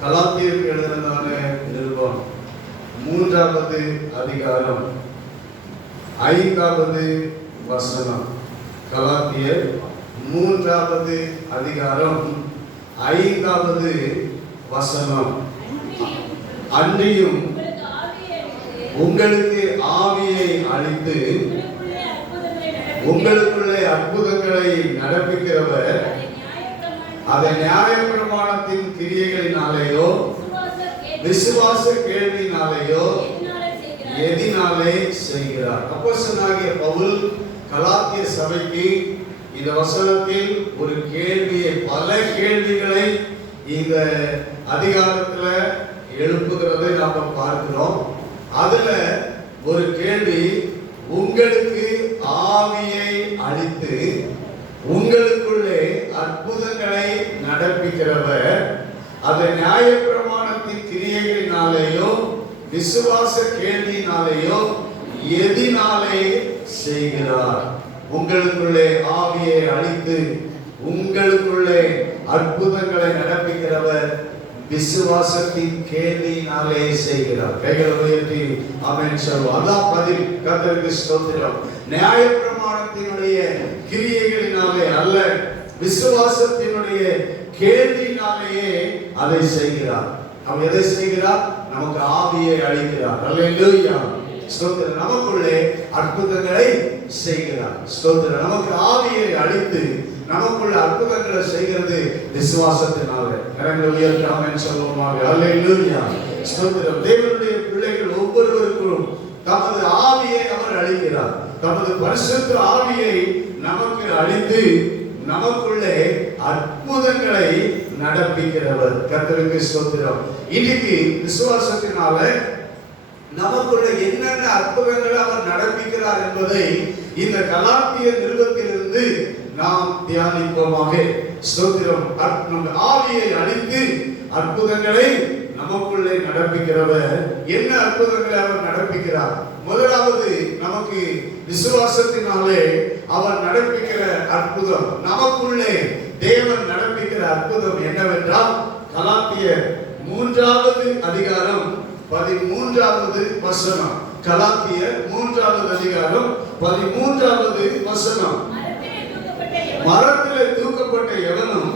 கலாத்தியருக்கு எழுதினதான நிருபம் 3வது அதிகாரம் 5வது வசனம். கலாத்தியர் 3வது அதிகாரம் 5வது வசனம். அன்றியும் உங்களுக்கு ஆவியை அளித்து உங்களுக்குள்ளே அற்புதங்களை நடப்பிக்கிறவர் அதை நியாயப்பிரமாணத்தின் கிரியைகளினாலேயோ விசுவாச கேள்வியினாலேயோ எதினாலே செய்கிறார். அப்போஸ்தலனாகிய பவுல் கலாத்திய சபைக்கு இந்த வசனத்தில் ஒரு கேள்வியை, பல கேள்விகளை இந்த அதிகாரத்துல எழுப்புகிறதை நாம் பார்க்கிறோம். அதுல ஒரு கேள்வி, உங்களுக்கு ஆவியை அளித்து உங்களுக்குள்ளே அற்புதங்களை நடப்பிக்கிறவர் அதை நியாயப்பிரமாணத்தின் கிரியைகளினாலேயோ விசுவாச கேள்வியினாலேயோ எதினாலே செய்கிறார்? உங்களுக்குள்ளே ஆவியை அளித்து உங்களுக்குள்ளே அற்புதங்களை நடப்பிக்கிறவர் விசுவாசத்தின் கேள்வியினாலே செய்கிறார். கைகளை உயர்த்தி ஆமென் சொல்வோம். அதான் பதில். கர்த்தருக்கு ஸ்தோத்திரம். நியாயப்பிரமாணத்தினுடைய கிரியைகளினாலே அல்ல, விசுவாசத்தினுடைய கேள்வியினாலேயே அதை செய்கிறார். அவர் எதை செய்கிறார்? நமக்கு ஆவியை அளிக்கிறார். அல்லேலூயா, ஸ்தோத்திரம். நமக்குள்ளே அற்புதங்களை செய்கிறார். ஸ்தோத்திரம். நமக்கு ஆவியை அளித்து நமக்குள்ள அற்புதங்களை செய்கிறது விசுவாசத்தினால. கரங்களை உயர்த்தி ஆமென் சொல்வோமாக. அல்லேலூயா, ஸ்தோத்திரம். தேவனுடைய பிள்ளைகள் ஒவ்வொருவருக்கும் தமது ஆவியை அவர் அளிக்கிறார். தமது பரிசுத்த ஆவியை நமக்கு அளித்து நமக்குள்ளே அற்புதங்களை நடப்பிக்கிறவர். கர்த்தருக்கு ஸ்தோத்திரம். இன்னைக்கு விசுவாசத்தினால நமக்குள்ள என்னென்ன அற்புதங்களை அவர் நடப்பிக்கிறார் என்பதை இந்த கலாத்திய நிருபத்திலிருந்து நாம் தியானிப்போமாக. ஸ்தோத்திரம். நம்ம ஆவியை அளித்து அற்புதங்களை நமக்குள்ளே நடப்பிக்கிறவர். என்ன அற்புதங்களை அவர் நடப்பிக்கிறார்? முதலாவது, நமக்கு விசுவாசத்தினாலே அவர் நடப்பிக்கிற அற்புதம், நமக்குள்ளே தேவன் நடப்பிக்கிற அற்புதம் என்னவென்றால், கலாத்தியர் 3வது அதிகாரம் 13வது வசனம். கலாத்தியர் 3வது அதிகாரம் 13வது வசனம். மரத்திலே தூக்கப்பட்ட எவனும்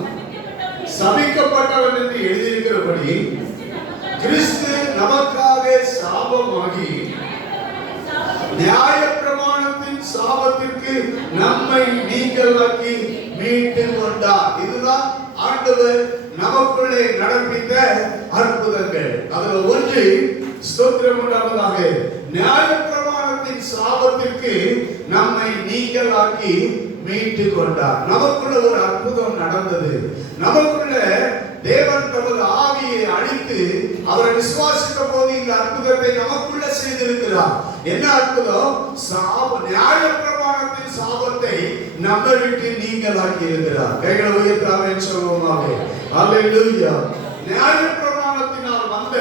சபிக்கப்பட்டவன் என்று எழுதியிருக்கிறபடி கிறிஸ்து நமக்காக சாபமாகி நியாயப்பிரமாணத்தின் சாபத்திற்கு நம்மை நீங்களாக்கி மீட்டு கொண்டார். இதுதான் ஆண்டவர் நமக்குள்ளே நடப்பித்த அற்புதங்கள். அதுல ஒன்று, ஸ்தோத்திரம் உண்டாவதாக, நியாயப்பிரமாணத்தின் சாபத்திற்கு நம்மை நீங்களாக்கி மீட்டு கொண்டார். நமக்குள்ள ஒரு அற்புதம் நடந்தது. நமக்குள்ள தேவன் தமது ஆவியை அளித்து அவரை விசுவாசித்த போது இந்த அற்புதத்தை நமக்குள்ள செய்திருக்கிறார். என்ன அற்புதம்? நியாயப்பிரமாணத்தின் சாபத்தை நம்மை விட்டு நீங்களாக்கி இருக்கிறார். கைகளை உயர்த்தி ஆமென் சொல்வோமாக. அல்லேலூயா. நியாயப்பிரமாணத்தினால் வந்த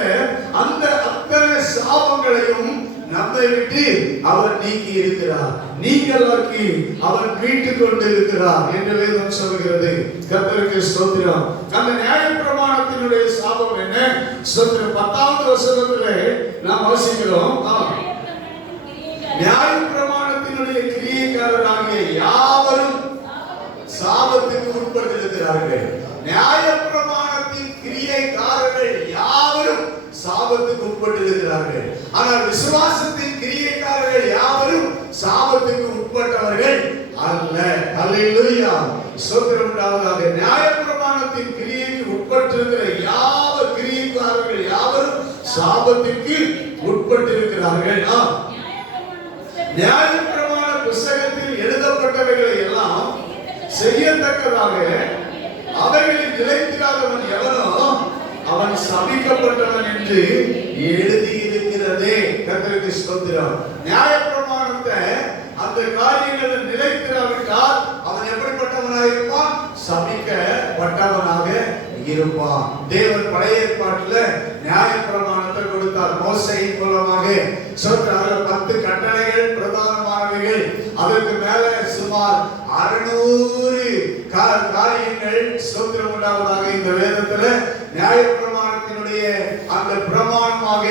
அந்த அத்தனை சாபங்களையும் நம்மை விட்டு அவர் நீக்கி இருக்கிறார், நீங்களாக்கி அவர் மீட்டுக் கொண்டு இருக்கிறார் என்று வேதம் சொல்கிறது. கர்த்தருக்கு ஸ்தோத்திரம். அந்த நியாயப்பிரமாணத்தினுடைய சாபம் என்ன? ஸ்தோத்திரம். 10வது வசனத்திலே நாம் வாசிக்கிறோம், நியாயப்பிரமாணத்தினுடைய கிரியைக்காரராகிய யாவரும் சாபத்துக்கு உட்பட்டிருக்கிறார்கள். நியாயப்பிரமாணத்தின் கிரியைக்காரர்கள் யாவரும் சாபத்துக்கு உட்பட்டிருக்கிறார்கள். ஆனால் விசுவாசத்தின் கிரியைக்காரர்கள் யாவரும் சாபத்துக்கு உட்பட்டவர்கள் அல்ல. அல்லேலூயா, ஸ்தோத்திரம் உண்டாவதாக. நியாயப்பிரமாணத்தின் கிரியைக்கு உட்பட்டிருக்கிற கிரியைக்காரர்கள் யாவரும் சாபத்துக்கு உட்பட்டிருக்கிறார்கள். நியாயப்பிரமாண புத்தகத்தில் எழுதப்பட்டவைகளை எல்லாம் செய்யத்தக்கதாக அவைகளில் நிலைத்திராதவன் எவனோ அவன் சபிக்கப்பட்டவன் என்று எழுதியிருக்கிறதே. கர்த்தருக்கு ஸ்தோத்திரம். நியாயப்பிரமாணத்தை அந்த காரியங்களில் நிலைத்திராவிட்டால் அவன் எப்படிப்பட்டவனாக இருப்பான்? சபிக்கப்பட்டவனாக இருப்பான். தேவன் பழைய ஏற்பாட்டில் நியாயப்பிரமாணத்தை கொடுத்தார் மோசேயின் மூலமாக. 10 கட்டளைகள் பிரதானமானவைகள். அதற்கு மேல சுமார் 600 காரியங்கள். ஸ்தோத்திரம் உண்டாவதாக. இந்த வேதத்துல நியாயப்பிரமாண பிரமாணத்தினுடைய அந்த பிரமாணமாக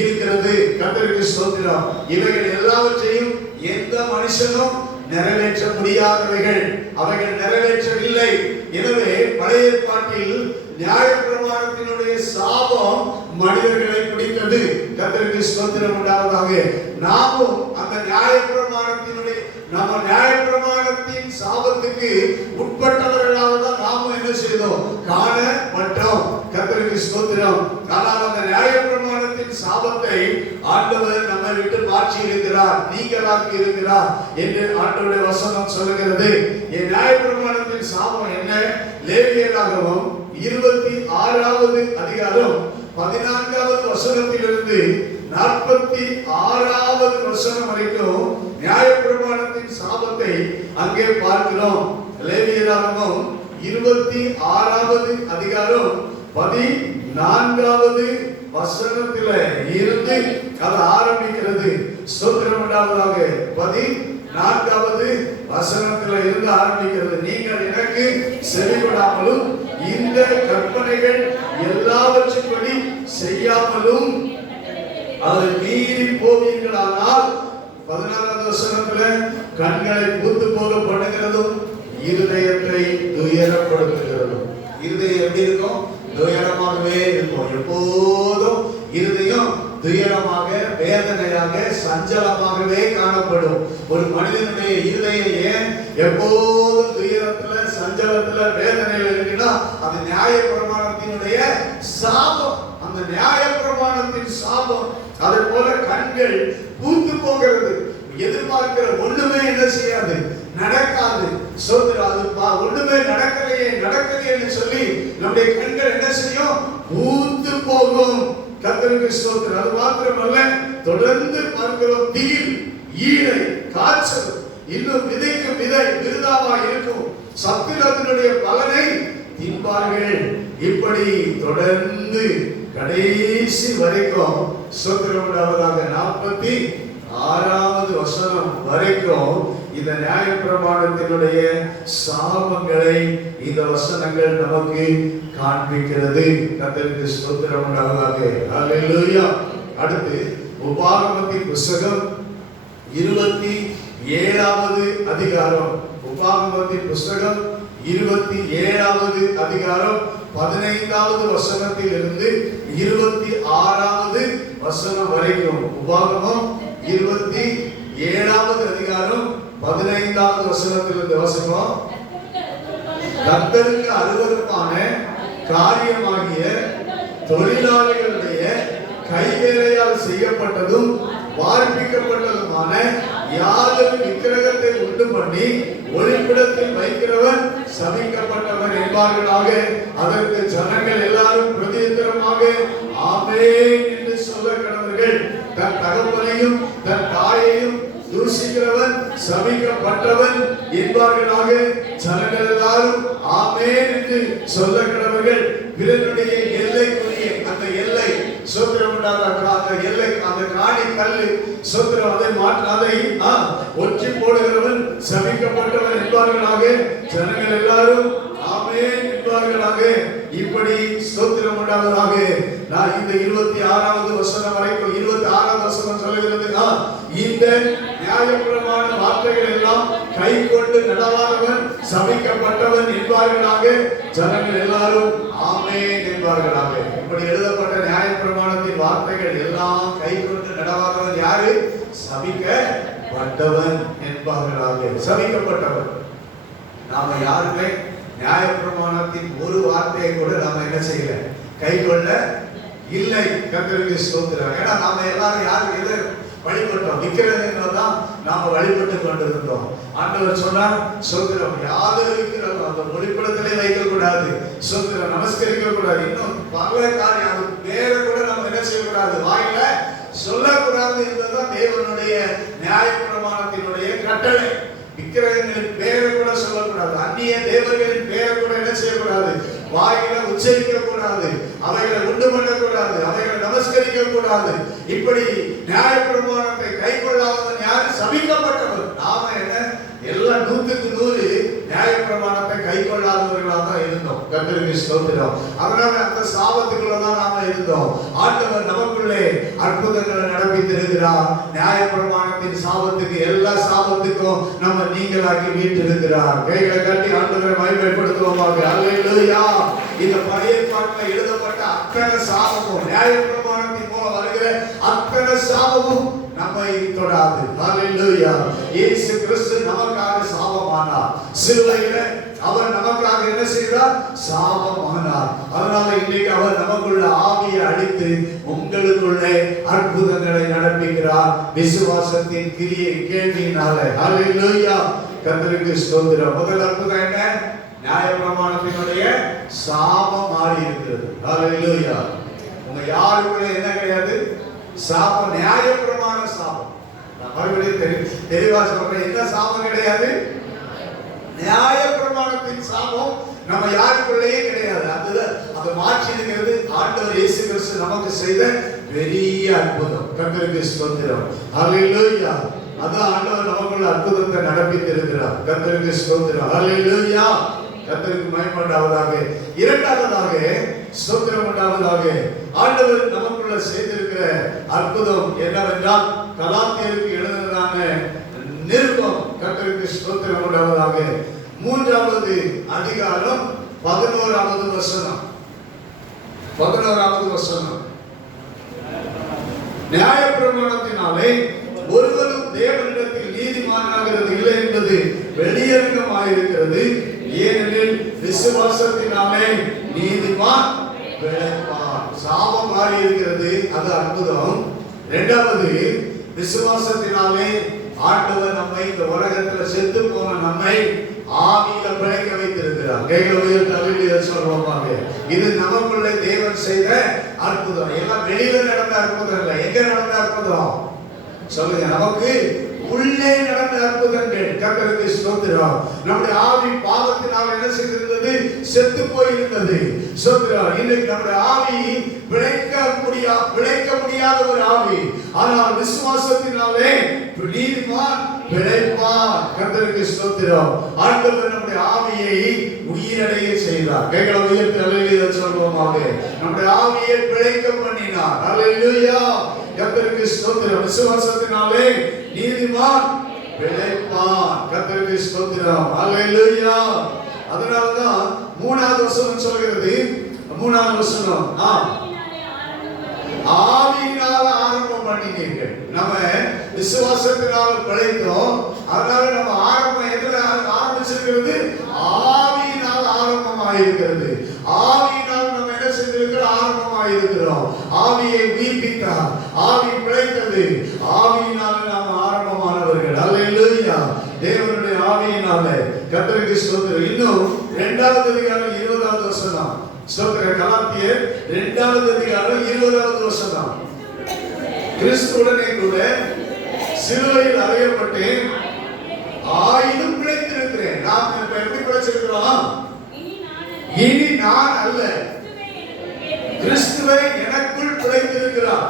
இருக்கிறது. கர்த்தருக்கு ஸ்தோத்திரம். இவைகள் எல்லாவற்றையும் எந்த மனுஷனும் நிறைவேற்ற முடியாதவைகள், அவைகள் நிறைவேற்றவில்லை. எனவே பழைய ஏற்பாட்டில் நியாயப்பிரமாணத்தினுடைய சாபம் மனிதர்களை பிடித்தது. கர்த்தருக்கு ஸ்தோத்திரம் உண்டாவதாக. நாமும் அந்த நியாயப்பிரமாணத்தினுடைய நியாயப்பிரமாணத்தின் சாபத்துக்கு உட்பட்டவர்களாக தான் நாமும் என்ன செய்தோம்? காணப்பட்டோம். கர்த்தருக்கு ஸ்தோத்திரம். ஆனால் அந்த நியாயப்பிரமாணத்தின் சாபத்தை ஆண்டவர் நம்மை விட்டு மாற்றி இருக்கிறார், நீங்களாக்கி இருக்கிறார் என்று ஆண்டவருடைய வசனம் சொல்லுகிறது. என் நியாயப்பிரமாணத்தின் சாபம் என்ன? லேவியராகமம் 26வது அதிகாரம் 14வது வசனத்திலிருந்து 46வது வசனம் வரைக்கும் நியாயப்பிரமாணத்தின் சாபத்தை அங்கே பார்க்கிறோம். லேவியராகமம் 26வது அதிகாரம் 14வது வசனத்தில இருந்து அது ஆரம்பிக்கிறது. ஸ்தோத்திரம் உண்டாவதாக. 14வது வசனத்தில இருந்து ஆரம்பிக்கிறது. நீங்கள் எனக்கு செவிகொடாமலும் இந்த கற்பனைகள் எல்லாவற்றின்படி செய்யாமலும் அதை மீறி போவீர்களானால், 14வது வசனத்துல கண்களை பூத்து போக பண்ணுகிறதும் இருதயத்தை துயரப்படுத்துகிறதும். இருதயம் எப்படி இருக்கும்? துயரமாகவே இருக்கும். எப்போதும் இருதயம் துயரமாக, வேதனையாக, சஞ்சலமாகவே காணப்படும். ஒரு மனிதனுடைய இருதயம் ஏன் எப்போதும் துயரத்துல, சஞ்சலத்துல, வேதனையில இருக்குன்னா அது நியாயப்பிரமாணத்தினுடைய சாபம். அந்த நியாயப்பிரமாணத்தின் சாபம். அதே போல கண்கள் பூத்து போகிறது. எதிர்பார்க்கிற ஒண்ணுமே என்ன செய்யாது? நடக்காது. சோதரா, அது ஒண்ணுமே நடக்கலையே சொல்லி நம்முடைய கண்கள் என்ன செய்யும்? பூத்து போகும். கர்த்தருக்கு ஸ்தோத்திரம். அது மாத்திரமல்ல, தொடர்ந்து பார்க்கிறோம் திகில், ஈழை, காய்ச்சல், இன்னும் விதைக்கும் விதை விருதாவா இருக்கும், சத்திரத்தினுடைய பலனை தின்பார்கள். இப்படி தொடர்ந்து கடைசி வரைக்கும் ஸ்தோத்திரம் உண்டாவதாக 46வது வசனம் வரைக்கும் இந்த நியாயப்பிரமாணத்தினுடைய சாபங்களை இந்த வசனங்கள் நமக்கு காண்பிக்கிறது. கர்த்தருக்கு ஸ்தோத்திரம் உண்டாவதாக. ஹல்லேலூயா. அடுத்து உபாகமத்தின் புத்தகம் 27வது அதிகாரம். உபாகமத்தின் புத்தகம் 27வது அதிகாரம் 15வது வசனத்திலிருந்து 26வது வசனம் வரைக்கும். உபாகமம் 27வது அதிகாரம் 15வது வசனத்திலிருந்து வாசிப்போம். கர்த்தருக்கு அருவருப்பான காரியமாகிய தொழிலாளிகளுடைய கைவேலையால் செய்யப்பட்டதும் வார்ப்பிக்கப்பட்டதுமான யாதொரு விக்கிரகத்தை உண்டு பண்ணி ஒளிப்பிடத்தில் வைக்கிறவன் சபிக்கப்பட்டவன் என்பார்களாக. அதற்கு ஜனங்கள் எல்லாரும் பிரதியுத்தரமாக ஆமென் என்று சொல்ல கடவர்கள். தன் தகப்பனையும் தன் தாயையும் தூஷிக்கிறவன் சபிக்கப்பட்டவன் என்பார்களாக. ஜனங்கள் எல்லாரும் ஆமென் என்று சொல்ல கடவர்கள். பிறனுடைய எல்லைக்குரிய அந்த எல்லை சோத்திரம் உண்டாக அந்த எல்லை, அந்த காணி கல்லு சோத்திரம், அதை அதை ஒற்றி போடுகிறவன் சபிக்கப்பட்டவன் என்பார்களாக. ஜனங்கள் எல்லாரும் ஆமென் என்பார்களாக. இப்படி ஸ்தோத்திரம் உண்டாவதாக. நான் இந்த 26வது வசனம் வரைக்கும் 26வது வசனம் சொல்லுகிறது, இந்த நியாயப்பிரமாண வார்த்தைகள் எல்லாம் கை கொண்டு நடவாதவன் சபிக்கப்பட்டவன் என்பார்களாக. ஜனங்கள் எல்லாரும் ஆமென் என்பார்களாக. இப்படி எழுதப்பட்ட நியாயப்பிரமாணத்தின் வார்த்தைகள் எல்லாம் கை கொண்டு நடவாதவன் யாரு? சபிக்கப்பட்டவன் என்பார்களாக. சபிக்கப்பட்டவன். நாம யாருமே நியாயப்பிரமாணத்தின் ஒரு வார்த்தையை கூட நாம என்ன செய்யல? கை கொள்ள இல்லை. கர்த்தருக்கு ஸ்தோத்திரம். ஏன்னா நாம எல்லாரும் யாருக்கு எதை வழிபட்டோம்? விக்கிரகங்கள்தான் நாம வழிபட்டு கொண்டிருந்தோம். ஆண்டவர் சொன்னார், ஸ்தோத்திரம், யாரும் விக்கிரகம் அந்த ஒளிப்படத்திலே வைக்க கூடாது, ஸ்தோத்திரம், நமஸ்கரிக்க கூடாது, இன்னும் பல காரியம் அது பேரை கூட நம்ம என்ன செய்யக்கூடாது, வாயில சொல்லக்கூடாது என்பதுதான் தேவனுடைய நியாயப்பிரமாணத்தினுடைய கட்டளை. விக்கிரகங்களின் பேரை கூட சொல்லக்கூடாது, அந்நிய தேவர்களின் பேரை கூட என்ன செய்யக்கூடாது, வாயில உச்சரிக்க கூடாது, அவைகளை உண்டு பண்ணக்கூடாது, அவைகளை நமஸ்கரிக்க கூடாது. இப்படி நியாயப்பிரமாணத்தை கை கொள்ளாதவன் யாரு? சபிக்கப்பட்டவர். நாம என்ன எல்லாம் 100க்கு 100 நியாயப்பிரமாணத்தை கை கொள்ளாதவர்களாக தான் இருந்தோம். கர்த்தருக்கு ஸ்தோத்திரம். அதனால அந்த சாபத்துக்குள்ளதான் நாம இருந்தோம். ஆண்டவர் நமக்குள்ளே அற்புதங்களை நடப்பித்திருக்கிறார். நியாயப்பிரமாணத்தின் சாபத்துக்கு, எல்லா சாபத்துக்கும் நம்ம நீங்களாக்கி மீட்டிருக்கிறார். கைகளை கட்டி ஆண்டவரை மகிமைப்படுத்துவோமாக. அல்லேலூயா. இந்த பழைய ஏற்பாட்டில் எழுதப்பட்ட அத்தனை சாபமும், நியாயப்பிரமாணத்தின் மூலம் வருகிற அத்தனை சாபமும் நம்மை தொடாது. அல்லேலூயா. இயேசு கிறிஸ்து நமக்காக சாபமானார். சிலுவையில அவர் நமக்காக என்ன செய்தார்? சாபமானார். அதனால இன்னைக்கு அவர் நமக்குள்ள ஆவியை அளித்து உங்களுக்குள்ளே அற்புதங்களை நடப்பிக்கிறார். விசுவாசத்தின் கிரியை கேள்வியினாலே. அல்லேலூயா. கர்த்தருக்கு ஸ்தோத்திரம். முதல் அற்புதம் என்ன? நியாயப்பிரமாணத்தினுடைய சாபம் மாறி இருக்கிறது. அல்லேலூயா. உங்க யாருக்குள்ள என்ன கிடையாது? சாபம். நியாயப்பிரமாண சாபம். நான் மறுபடியும் தெளிவா சொல்றேன். என்ன சாபம் கிடையாது? நியாயப்பிரமாணத்தின் சாபம் நம்ம யாருக்குள்ளேயே கிடையாது. அது மாற்றி இருக்கிறது ஆண்டவர் இயேசு கிறிஸ்து நமக்கு செய்த பெரிய அற்புதம். கர்த்தருக்கு ஸ்தோத்திரம். அல்லேலூயா. அதான் ஆண்டவர் நமக்குள்ள அற்புதத்தை நடப்பித்திருக்கிறார். கர்த்தருக்கு ஸ்தோத்திரம். அல்லேலூயா. கர்த்தருக்கு மகிமை உண்டாவதாக. இரண்டாவதாக ஸ்தோத்திரம் உண்டாவதாக. ஆண்டவர் நமக்குள்ள செய்திருக்கிற அற்புதம் என்னவென்றால் கலாத்தியருக்கு எழுதினதான நிருபம். கர்த்தருக்கு ஸ்தோத்திரம் உண்டாவதாக. 3வது அதிகாரம் 11வது வசனம். 11வது வசனம். நியாயப்பிரமாணத்தினாலே ஒருவரும் தேவனிடத்தில் நீதிமானாகிறது இல்லை என்பது வெளியரங்கமாயிருக்கிறது. ஏனெனில் விசுவாசத்தினாலே நீதிமான் பிழைப்பான். சாபம் மாறி இருக்கிறது. அது அற்புதம். இரண்டாவது, விசுவாசத்தினாலே ஆண்டவர் நம்மை இந்த உலகத்துல செத்து போன நம்மை ஆவியில பிழைக்க வைத்திருக்கிறார். கைகளை உயர்த்தி அல்லேலூயா சொல்லுவாங்க. இது நமக்குள்ள தேவன் செய்த அற்புதம். எல்லாம் வெளியில நடந்த அற்புதம் இல்லை. எங்க நடந்த அற்புதம் சொல்லுங்க? நமக்கு உள்ளே நடந்த அற்புதங்கள். கர்த்தருக்கு ஸ்தோத்திரம். நம்முடைய ஆவி பாவத்தினால் என்ன செய்திருந்தது? செத்து போயிருந்தது. ஸ்தோத்திரம். இன்னைக்கு நம்முடைய ஆவி பிழைக்க முடியாத ஒரு ஆவி. ஆனால் விசுவாசத்தினாலே நீதிமான் பிழைப்பான். கர்த்தருக்கு ஸ்தோத்திரம். ஆண்டவர் நம்முடைய ஆவியை உயிரடைய செய்தார். கைகளை உயர்த்தி அல்லேலூயா சொல்வோமாக. நம்முடைய ஆவியை பிழைக்க பண்ணினார். அல்லேலூயா. கர்த்தருக்கு ஸ்தோத்திரம். விசுவாசத்தினாலே நீதிமான் பிழைப்பான். கர்த்தருக்கு ஸ்தோத்திரம். அல்லேலூயா. அதனாலதான் 3வது வசனம் சொல்கிறது. 3வது வசனம், ஆவியினால ஆரம்பம் பண்ணினீர்கள். நம்ம விசுவாசத்தினால பிழைத்தோம். அதனால நம்ம ஆரம்பம் எதுல ஆரம்பிச்சிருக்கிறது? ஆவியினால் ஆரம்பமாயிருக்கிறது. ஆவியினால் நம்ம என்ன செய்திருக்கிறோம்? ஆரம்பமாயிருக்கிறோம். ஆவியை உயிர்ப்பித்தார். ஆவி பிழைத்தது. ஆவியினால நாம் ஆரம்பமானவர்கள். அல்லேலூயா. தேவனுடைய ஆவியினால. கர்த்தருக்கு ஸ்தோத்திரம். இன்னும் 2வது அதிகாரம் 20வது வசனம். ஸ்தோத்திரம். கலாத்தியர் 2வது அதிகாரம் 20வது வசனம். கிறிஸ்துவுடனே கூட சிலுவையில் அறையப்பட்டேன், ஆயினும் பிழைத்திருக்கிறேன். நாம் எப்படி பிழைச்சிருக்கிறோம்? இனி நான் அல்ல, கிறிஸ்துவை எனக்குள் பிழைத்திருக்கிறார்.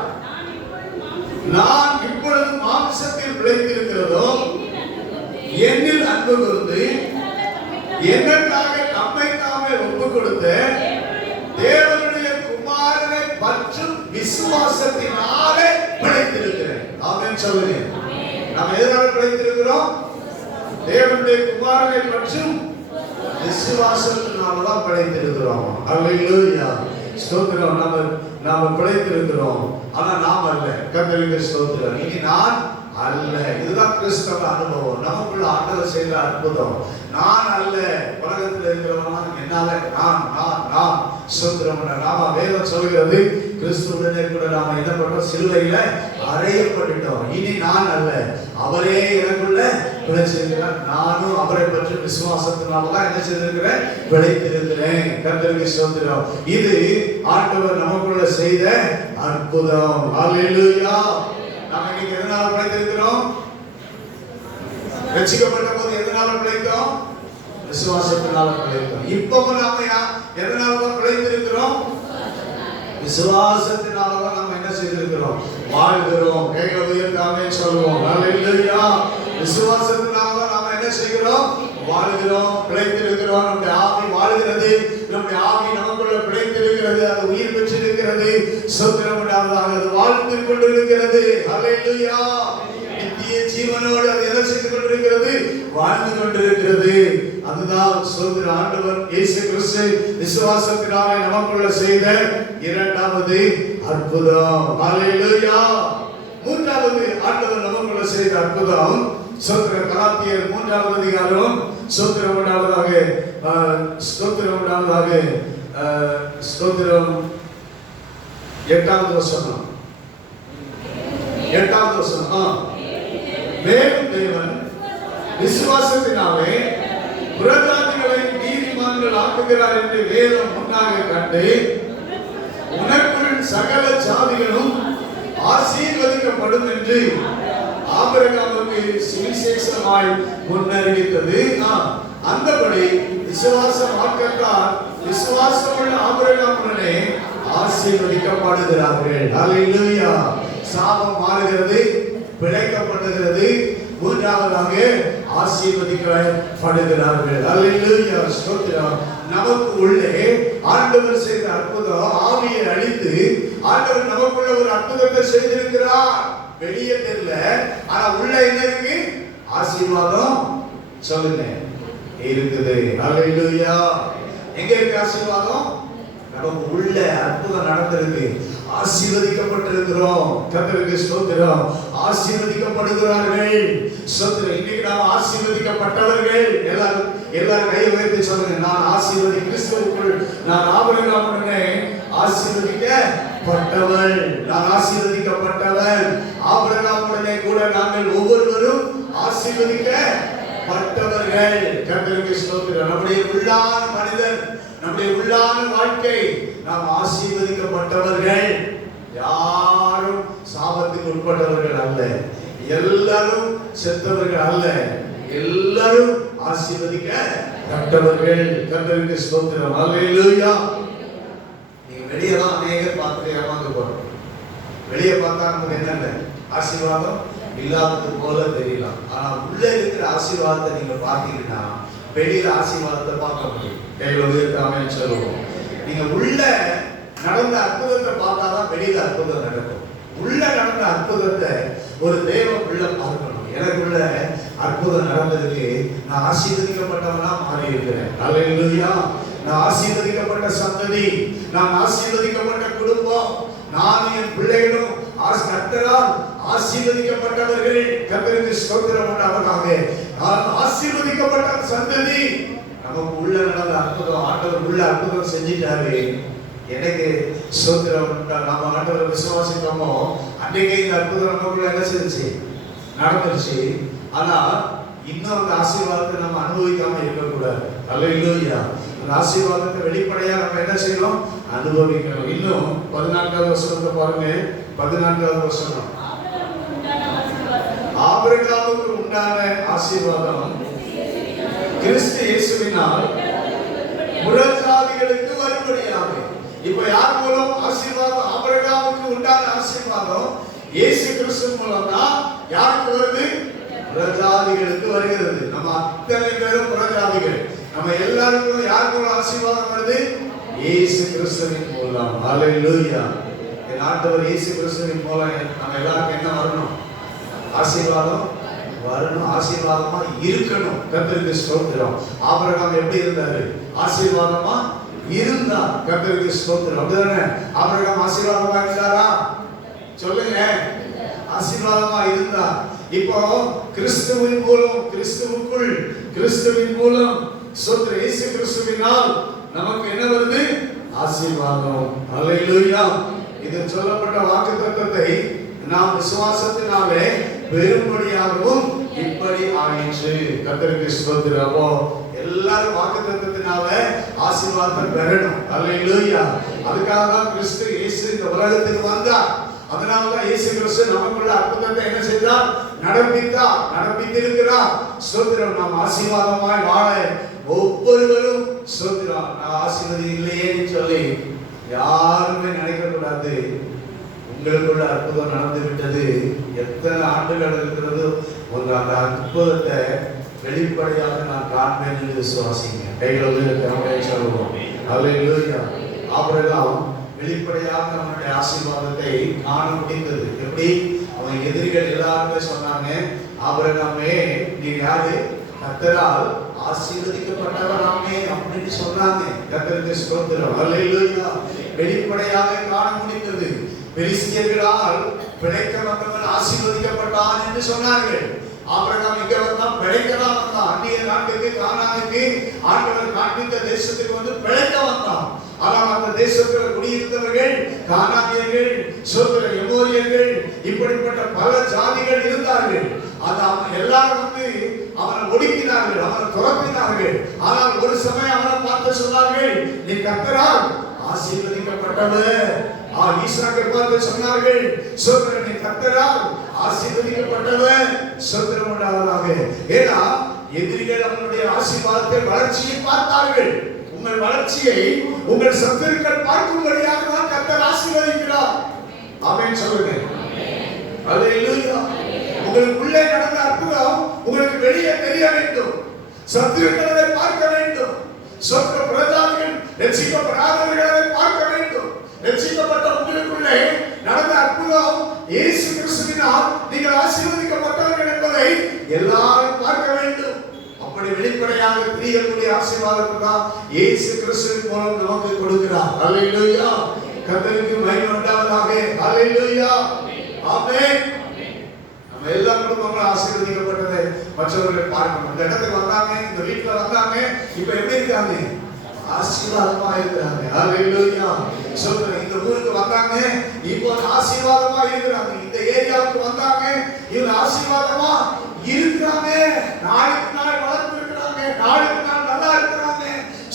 நான் இப்பொழுது மாம்சத்தில் பிழைத்திருக்கிறதோ என்னில் அன்பு கூர்ந்து எனக்காக தம்மை தாமே ஒப்பு கொடுத்த தேவனுடைய குமாரனை பற்றும் விசுவாசத்தினாலே பிழைத்திருக்கிறேன். ஆமென் சொல்லுங்க. நாம் எதனால பிழைத்திருக்கிறோம்? தேவனுடைய குமாரனை பற்றும் விசுவாசத்தினால தான் பிழைத்திருக்கிறோம். அல்லேலூயா. ஸ்தோத்திரம். நாம பிழைத்திருக்கிறோம். ஆனா நாம் அல்ல. கர்த்தருக்கு ஸ்தோத்திரம். இனி நான் அல்ல. இதுதான் கிறிஸ்தவ அனுபவம். நமக்குள்ள ஆண்டவர் செய்த அற்புதம். நான் அல்ல. உலகத்தில் இருக்கிறவனா என்னால நான் ஸ்தோத்திரம். நாம வேதம் சொல்கிறது கிறிஸ்துவுடனே கூட நாம என்ன பண்றோம்? சிலுவையில அறையப்பட்டுட்டோம். இனி நான் அல்ல, அவரே எனக்குள்ள பிழைச்சிருக்கிறார். நானும் அவரை பற்றி விசுவாசத்தினாலதான் என்ன செய்திருக்கிறேன்? பிழைத்திருக்கிறேன். கர்த்தருக்கு ஸ்தோத்திரம். இது ஆண்டவர் நமக்குள்ள செய்த அற்புதம். அல்லேலூயா. நாம இன்னைக்கு எதனால பிழைத்திருக்கிறோம்? ரட்சிக்கப்பட்ட போது எதனால பிழைத்தோம்? விசுவாசத்தினால பிழைத்தோம். இப்பவும் நாம எதனாலதான் பிழைத்திருக்கிறோம்? விசுவாசத்தினாலதான் நம்ம என்ன செய்திருக்கிறோம்? வாழ்கிறோம். கைகளை உயர்த்தி ஆமென் சொல்லுவோம். அல்லேலூயா. விசுவாசத்தினாலதான் நாம என்ன செய்கிறோம்? வாழுகிறோம், பிழைத்திருக்கிறோம். நம்முடைய ஆவி வாழுகிறது, நம்முடைய ஆவி நமக்குள்ள பிழைத்திருக்கிறது, அது உயிர் பெற்றிருக்கிறது. ஸ்தோத்திரம் உண்டாவதாக, அது வாழ்ந்து கொண்டிருக்கிறது. ஹல்லேலூயா. நித்திய ஜீவனோடு அது என்ன செய்து கொண்டிருக்கிறது? வாழ்ந்து கொண்டிருக்கிறது. அதுதான் சொல்கிற ஆண்டவர் இயேசு கிறிஸ்து விசுவாசத்தினாலே நமக்குள்ள செய்த இரண்டாவது அற்புதம். ஹல்லேலூயா. மூன்றாவது ஆண்டவர் நமக்குள்ள செய்த அற்புதம் சொல்கிற கலாத்தியர் 3வது அதிகாரம் ஸ்தோத்திரம் உண்டாவதாக, ஸ்தோத்திரம் உண்டாவதாக, ஸ்தோத்திரம் 8வது வசனம், 8வது வசனம். மேலும் தேவன் விசுவாசத்தினாலே புறஜாதிகளை நீதிமான்கள் ஆக்குகிறார் என்று வேதம் முன்னாக கண்டு உனக்குள் சகல ஜாதிகளும் ஆசீர்வதிக்கப்படும் என்று ஆபிரகாமுக்கு சுவிசேஷமாய் முன்னறிவித்தது. அந்தபடி விசுவாச வாக்கத்தால் விசுவாசமுள்ள ஆபிரகாமுடனே ஆசீர்வதிக்கப்படுகிறார்கள். ஹல்லேலூயா. சாபம் மாறுகிறது, பிழைக்கப்படுகிறது. மூன்றாவதாக ஆசீர்வதிக்கப்படுகிறார்கள். ஹல்லேலூயா. ஸ்தோத்திரம். நமக்கு உள்ளே ஆண்டவர் செய்த அற்புதம், ஆவியை அளித்து ஆண்டவர் நமக்குள்ள ஒரு அற்புதத்தை செய்திருக்கிறார். வெளியே தெரியல, ஆனா உள்ள என்ன இருக்கு? ஆசீர்வாதம் சொல்லுங்க இருக்குது. ஹல்லேலூயா. எங்க இருக்கு ஆசீர்வாதம்? நமக்கு உள்ள அற்புதம் நடந்திருக்கு, ஆசீர்வதிக்கப்பட்டிருக்கிறோம். கர்த்தருக்கு ஸ்தோத்திரம். ஆசீர்வதிக்கப்படுகிறார்கள். ஸ்தோத்திரம். இன்னைக்கு நாம் ஆசீர்வதிக்கப்பட்டவர்கள். எல்லாரும் கையை உயர்த்தி சொல்லுங்க, நான் கிறிஸ்துவுக்குள் நான் ஆபிரகாமுடனே ஆசீர்வதிக்கப்பட்டவன். நான் ஆசீர்வதிக்கப்பட்டவன். ஆபிரகாமுடனே கூட நாங்கள் ஒவ்வொருவரும் ஆசீர்வதிக்கப்பட்டவர்கள். கர்த்தருக்கு ஸ்தோத்திரம். நம்முடைய உள்ளான மனிதன், நம்முடைய உள்ளான வாழ்க்கை, நாம் ஆசீர்வதிக்கப்பட்டவர்கள். யாரும் சாபத்துக்கு உட்பட்டவர்கள் அல்ல, எல்லாரும் செத்தவர்கள் அல்ல, எல்லாரும் ஆசீர்வதிக்கப்பட்டவர்கள். கர்த்தருக்கு ஸ்தோத்திரம். ஹல்லேலூயா. நீங்க வெளியே தான் அநேகர் பார்த்து ஏமாந்து போறோம். வெளியே பார்த்தா நமக்கு என்ன ஆசீர்வாதம் இல்லாதது போல தெரியலாம். ஆனா உள்ள இருக்கிற ஆசீர்வாதத்தை நீங்க பார்த்தீங்கன்னா வெளியில ஆசீர்வாதத்தை பார்க்க முடியும். கையில உயர்த்தாம சொல்லுவோம். நீங்க உள்ள நடந்த அற்புதத்தை பார்த்தாதான் வெளியில அற்புதம் நடக்கும். உள்ள நடந்த அற்புதத்தை ஒரு தேவ உள்ள பார்க்கணும். எனக்குள்ள அற்புதம் நடந்ததுக்கு நான் ஆசீர்வதிக்கப்பட்டவனா மாறி இருக்கிறேன். ஹல்லேலூயா. நான் ஆசீர்வதிக்கப்பட்ட சந்ததி, நான் ஆசீர்வதிக்கப்பட்ட குடும்பம், நான் என் பிள்ளைகளும் கர்த்தரால் ஆசீர்வதிக்கப்பட்டவர்கள். கர்த்தருக்கு ஸ்தோத்திரம் உண்டாவதாக. ஆசீர்வதிக்கப்பட்ட சந்ததி. நமக்கு உள்ள நடந்த அற்புதம், ஆண்டவர் உள்ள அற்புதம் செஞ்சிட்டாரு. எனக்கு ஸ்தோத்திரம். நாம ஆண்டவரை விசுவாசித்தோமோ அன்றைக்கே இந்த அற்புதம் நமக்குள்ள என்ன செஞ்சு நடந்துருச்சு. ஆனா இன்னும் அந்த ஆசீர்வாதத்தை நம்ம அனுபவிக்காம இருக்கக்கூடாது. ஹல்லேலூயா. அந்த ஆசீர்வாதத்தை வெளிப்படையா நம்ம என்ன செய்யணும்? அனுபவிக்கணும். இன்னும் 14வது வசனத்தை பாருங்க. 14வது வசனம். ஆபிரகாமுக்கு உண்டான ஆசீர்வாதம் கிறிஸ்து இயேசுவினால் புறஜாதிகளுக்கு வரும்படியாக. இப்ப யார் மூலம் ஆசீர்வாதம்? ஆபிரகாமுக்கு உண்டான ஆசீர்வாதம் இயேசு கிறிஸ்து மூலம் தான் யாருக்கு வருது? புறஜாதிகளுக்கு வருகிறது. நம்ம அத்தனை பேரும் புறஜாதிகள். நம்ம எல்லாருக்கும் யார் மூலம் ஆசீர்வாதம் வருது? இயேசு கிறிஸ்துவின் மூலம். ஹல்லேலூயா. என் ஆண்டவர் இயேசு கிறிஸ்துவின் மூலம் நம்ம எல்லாருக்கும் என்ன வரணும்? ஆசீர்வாதம் வரணும். ஆசீர்வாதமா இருக்கணும். கர்த்தருக்கு ஸ்தோத்திரம். ஆபிரகாம் எப்படி இருந்தாரு? ஆசீர்வாதமா இருந்தார். கர்த்தருக்கு ஸ்தோத்திரம். அப்படிதானே? ஆபிரகாம் ஆசீர்வாதமா இருந்தாரா? சொல்லுங்க. ஆசீர்வாதமா இருந்தார். இப்போ கிறிஸ்துவின் மூலம், கிறிஸ்துவுக்குள், கிறிஸ்துவின் மூலம் ஸ்தோத்திரம். இயேசு கிறிஸ்துவினால் நமக்கு என்ன வருது? ஆசீர்வாதம். ஹல்லேலூயா. இது சொல்லப்பட்ட வாக்குத்தத்தத்தை நாம் விசுவாசத்தினாலே பெரும்படியாகவும் இப்படி ஆயிற்று. கர்த்தருக்கு ஸ்தோத்திரம். அப்போ எல்லாரும் வாக்குத்தத்தத்தினால ஆசீர்வாதத்தை பெறணும். ஹல்லேலூயா. அதுக்காக தான் கிறிஸ்து இயேசு இந்த உலகத்துக்கு வந்தார். அதனாலதான் இயேசு கிறிஸ்து நமக்குள்ள அற்புதத்தை என்ன செய்தார்? நடப்பித்தார், நடப்பித்திருக்கிறார். ஸ்தோத்திரம். நாம் ஆசீர்வாதமாய் வாழ ஒவ்வொருவரும் ஸ்தோத்திரம். நான் ஆசீர்வதி இல்லையேன்னு சொல்லி யாருமே நினைக்க கூடாது. உங்களுக்குள்ள அற்புதம் நடந்து விட்டது. எத்தனை ஆண்டுகள் இருக்கிறது? அந்த அற்புதத்தை வெளிப்படையாக நான் காண்பேன் என்று விசுவாசிங்க. கைகளை சொல்லுவோம். அல்லேலூயா. ஆபிரகாம் வெளிப்படையாக அவனுடைய ஆசீர்வாதத்தை காண முடிந்தது. எப்படி? அவன் எதிரிகள் எல்லாருமே சொன்னாங்க, ஆபிரகாமே நீ யாரு? கர்த்தரால் ஆசீர்வதிக்கப்பட்டவராமே அப்படின்னு சொன்னாங்க. கர்த்தருக்கு ஸ்தோத்திரம். அல்லேலூயா. வெளிப்படையாக காண முடிந்தது. பெலிஸ்தியர்களால் பிழைக்க வந்தவன் ஆசீர்வதிக்கப்பட்டான் என்று சொன்னார்கள். ஆபிரகாம் இங்க வந்தான், பிழைக்கலாம் வந்தான். அந்நிய நாட்டுக்கு கானானுக்கு ஆண்டவர் காண்பித்த தேசத்துக்கு வந்து பிழைக்க வந்தான். ஆனால் அந்த தேசத்தில் குடியிருந்தவர்கள் கானானியர்கள், எமோரியர்கள், இப்படிப்பட்ட பல ஜாதிகள் இருந்தார்கள். அது அவன் எல்லாரும் வந்து அவனை ஒடுக்கினார்கள், அவனை துரத்தினார்கள். ஆனால் ஒரு சமயம் அவனை பார்த்து சொன்னார்கள், நீ கர்த்தரால் ஆசீர்வதிக்கப்பட்டவர். ஈசாக்கை பார்த்து சொன்னார்கள், நீ கர்த்தரால் ஆசீர்வதிக்கப்பட்டவர். சோத்திரம் உண்டாவதாக. ஏன்னா எதிரிகள் அவனுடைய ஆசீர்வாதத்தை, வளர்ச்சியை பார்த்தார்கள். உங்கள் வளர்ச்சியை உங்கள் சத்துருக்கள் பார்க்கும்படியாக தான் கர்த்தர் ஆசீர்வதிக்கிறார். ஆமென் சொல்லுங்க. அல்லேலூயா. உங்களுக்குள்ளே நடந்த அற்புதம் உங்களுக்கு வெளியே தெரிய வேண்டும். சத்துருக்களை பார்க்க வேண்டும். சொந்த பிரஜாதிகள் ரட்சிக்கப்படாதவர்களை பார்க்க வேண்டும். ரட்சிக்கப்பட்ட உங்களுக்குள்ளே நடந்த அற்புதம் இயேசு கிறிஸ்துவினால் நீங்கள் ஆசீர்வதிக்கப்பட்டவர்கள் என்பதை எல்லாரும் பார்க்க வேண்டும். அப்படி வெளிப்படையாக தெரியக்கூடிய ஆசீர்வாதத்தை தான் இயேசு கிறிஸ்துவின் மூலம் நமக்கு கொடுக்கிறார். அல்லேலூயா. கர்த்தருக்கு மகிமை உண்டாவதாக. அல்லேலூயா. ஆமென். நம்ம எல்லா குடும்பங்களும் ஆசீர்வதிக்கப்பட்டதை மற்றவர்கள் பார்க்கணும். இந்த இடத்துக்கு வந்தாங்க, இந்த வீட்டுல வந்தாங்க, இப்ப எப்படி இருக்காங்க? ஆசீர்வாதமா இருக்கிறாங்க. அல்லேலூயா. சொல்றேன், இந்த ஊருக்கு வந்தாங்க, இப்போ ஆசீர்வாதமா இருக்கிறாங்க. இந்த ஏரியாவுக்கு வந்தாங்க, இவங்க ஆசீர்வாதமா இருக்கிறாங்க. நாளுக்கு நாள் வளர்ந்து இருக்கிறாங்க, நாளுக்கு நாள் நல்லா இருக்கிறாங்க.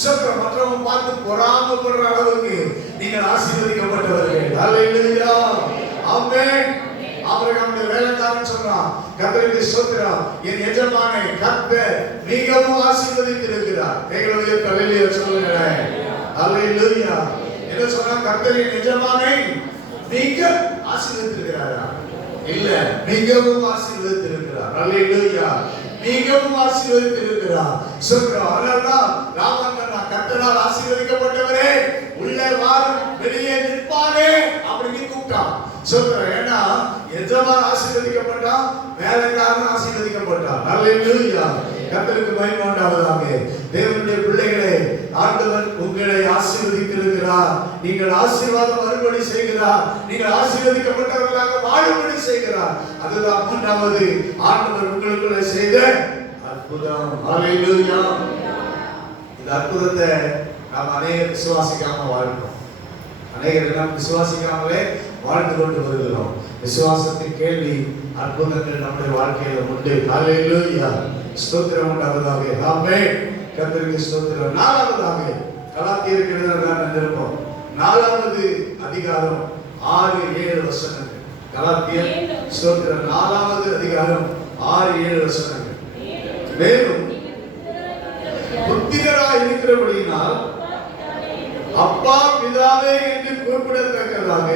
சொல்றேன், மற்றவங்க பார்த்து பொறாமைப்படுற அளவுக்கு நீங்கள் ஆசீர்வதிக்கப்பட்டவர்கள். அல்லேலூயா. ஆமென். ஆபிரகாமுடைய வேலைக்காரன் சொல்றான், கர்த்தருக்கு ஸ்தோத்திரம், என் எஜமானை கர்த்தர் மிகவும் ஆசீர்வதித்திருக்கிறார். கைகளை உயர்த்தி அல்லேலூயா சொல்லுங்க. அல்லேலூயா. என்ன சொன்னா? கர்த்தர் என் எஜமானை மிக ஆசீர்வதித்திருக்கிறாரா? இல்ல, மிகவும் ஆசீர்வதித்திருக்கிறார். அல்லேலூயா. மிகவும் ஆசீர்வதித்திருக்கிறார். சொல்றோம். அதனால்தான் ராமன் கர்த்தரால் ஆசீர்வதிக்கப்பட்டவரே உள்ளே வாரும், வெளியே நிற்பானே அப்படின்னு கூப்பிட்டான். சொல்றேன், ஏன்னா எஜமான் ஆசீர்வதிக்கப்பட்டான், வேலைக்காரன் ஆசீர்வதிக்கப்பட்டான். அல்லேலூயா. கர்த்தருக்கு மகிமை உண்டாவதாக. தேவனுடைய பிள்ளைகளே, ஆண்டவர் உங்களை ஆசீர்வதித்திருக்கிறார். நீங்கள் ஆசீர்வாதம் வரும்படி செய்கிறார். நீங்கள் ஆசீர்வதிக்கப்பட்டவர்களாக வாழும்படி செய்கிறார். அதுதான் மூன்றாவது ஆண்டவர் உங்களுக்குள்ள செய்த அற்புதம். அல்லேலூயா. இந்த அற்புதத்தை நாம் அநேகர் விசுவாசிக்காம வாழ்கிறோம். அநேகர் நாம் விசுவாசிக்காமலே வாழ்ந்து கொண்டு வருகிறோம். விசுவாசத்தின் கேள்வி அற்புதங்கள் நம்முடைய வாழ்க்கையில உண்டு. அல்லேலூயா. ஸ்தோத்திரம் உண்டாவதாக. ஆமென். கர்த்தருக்கு ஸ்தோத்திரம். நாலாவதாக கலாத்தியருக்கு எழுதின நிருபம் 4வது அதிகாரம் 6-7 வசனங்கள். கலாத்தியர் ஸ்தோத்திரம் 4வது அதிகாரம் 6-7 வசனங்கள். மேலும் புத்திரராய் இருக்கிறபடியினால் அப்பா பிதாவே என்று கூப்பிடத்தக்கதாக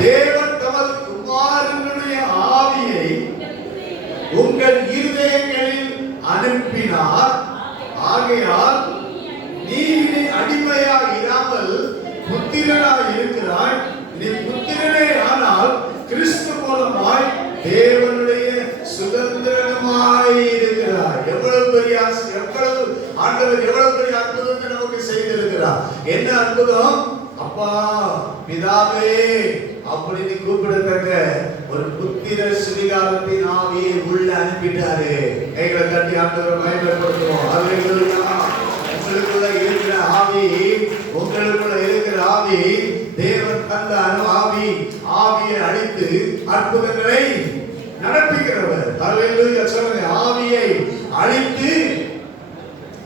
தேவன் தமது குமாரனுடைய ஆவியை உங்கள் இருதயங்களில் அனுப்பினார். ஆகையால் நீ அடிமையாக இராமல் புத்திரனாக இருக்கிறாய். நீ புத்திரனே ஆனால் கிறிஸ்து மூலமாய் தேவனுடைய சுதந்திரமாய் இருக்கிறார். எவ்வளவு பெரிய எவ்வளவு ஆண்டவர் எவ்வளவு பெரிய அற்புதத்தை நமக்கு செய்திருக்கிறார். என்ன அற்புதம்? அப்பா பிதாவே அப்படின்னு கூப்பிடத்தக்க ஒரு புத்திர சுவிகாரத்தின் ஆவியை உள்ள அனுப்பிட்டாரு. கைகளை தட்டி ஆண்டவரை மகிமைப்படுத்துவோம். அல்லேலூயா. உங்களுக்குள்ள இருக்கிற ஆவி, உங்களுக்குள்ள இருக்கிற ஆவி தேவன் தந்த ஆவி, ஆவியை அழித்து அற்புதங்களை நடப்பிக்கிறவர். அல்லேலூயா சொல்லுங்க. ஆவியை அழித்து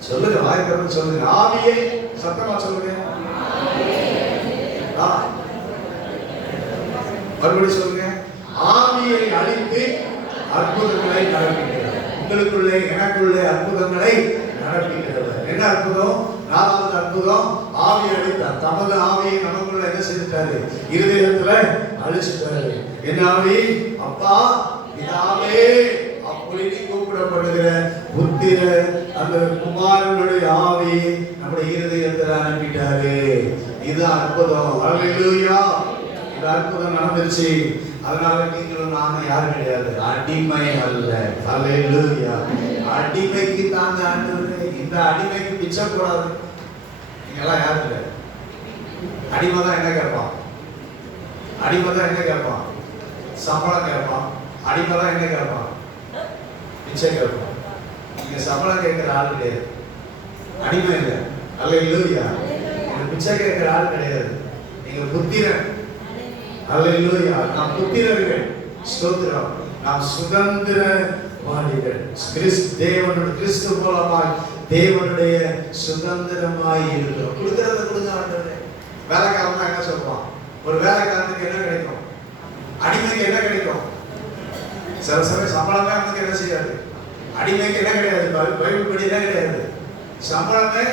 சொல்லுங்க, வாய்ப்பு சொல்லுங்க. ஆவியை சத்தமா சொல்லுங்க. மறுபடி சொல்லுங்க. ஆவியை அழித்து அற்புதங்களை நடப்பிக்கிறார். உங்களுக்குள்ளே எனக்குள்ளே அற்புதங்களை நடப்பிக்கிறவர். என்ன அற்புதம்? 4வது அற்புதம், ஆவி அழித்தார். தமது ஆவியை நமக்குள்ள என்ன செஞ்சிட்டாரு? இருதயத்துல அழிச்சிட்டாரு. என்ன ஆவி? அப்பா பிதாவே இனி கூப்பிடப்படுகிற புத்திர அந்த குமாரனுடைய ஆவி நம்முடைய இருதயத்தில் அனுப்பிட்டாரு. இது அற்புதம். அல்லேலூயா. இது அற்புதம் நடந்துச்சு. அதனால நீங்களும் நானும் யாரும் கிடையாது, அடிமை அல்ல. அல்லேலூயா. அடிமைக்கு தாங்க ஆண்டவரே, இந்த அடிமைக்கு பிச்சை கூடாது. நீங்கெல்லாம் யாரு இல்லை. அடிமை தான் என்ன கேட்பான்? அடிமை தான் என்ன கேட்பான்? சம்பளம் கேட்பான். அடிமை தான் என்ன கேட்பான்? பிச்சை கேட்பான். நீங்க சம்பளம் கேட்கிற ஆள் கிடையாது, அடிமை இல்லை. அல்லேலூயா. நீங்க பிச்சை கேட்கிற ஆள் கிடையாது, நீங்க புத்திரன். அல்லேலூயா. நாம் புத்திரர்கள். ஸ்தோத்திரம். நாம் சுதந்திரவாளிகள். கிறிஸ்து மூலமாய் தேவனுடைய சுதந்திரமாய் இருக்கிறோம். கொடுக்கறத கொடுங்க ஆண்டவரே. வேலைக்காரன் என்ன சொல்லுவான்? ஒரு வேலைக்காரனுக்கு என்ன கிடைக்கும்? அடிமைக்கு என்ன கிடைக்கும்? சில சமயம் சம்பளமே அவனுக்கு என்ன செய்யாது. அடிமைக்கு என்ன கிடையாது? பைபிள் படி என்ன கிடையாது? சம்பளமே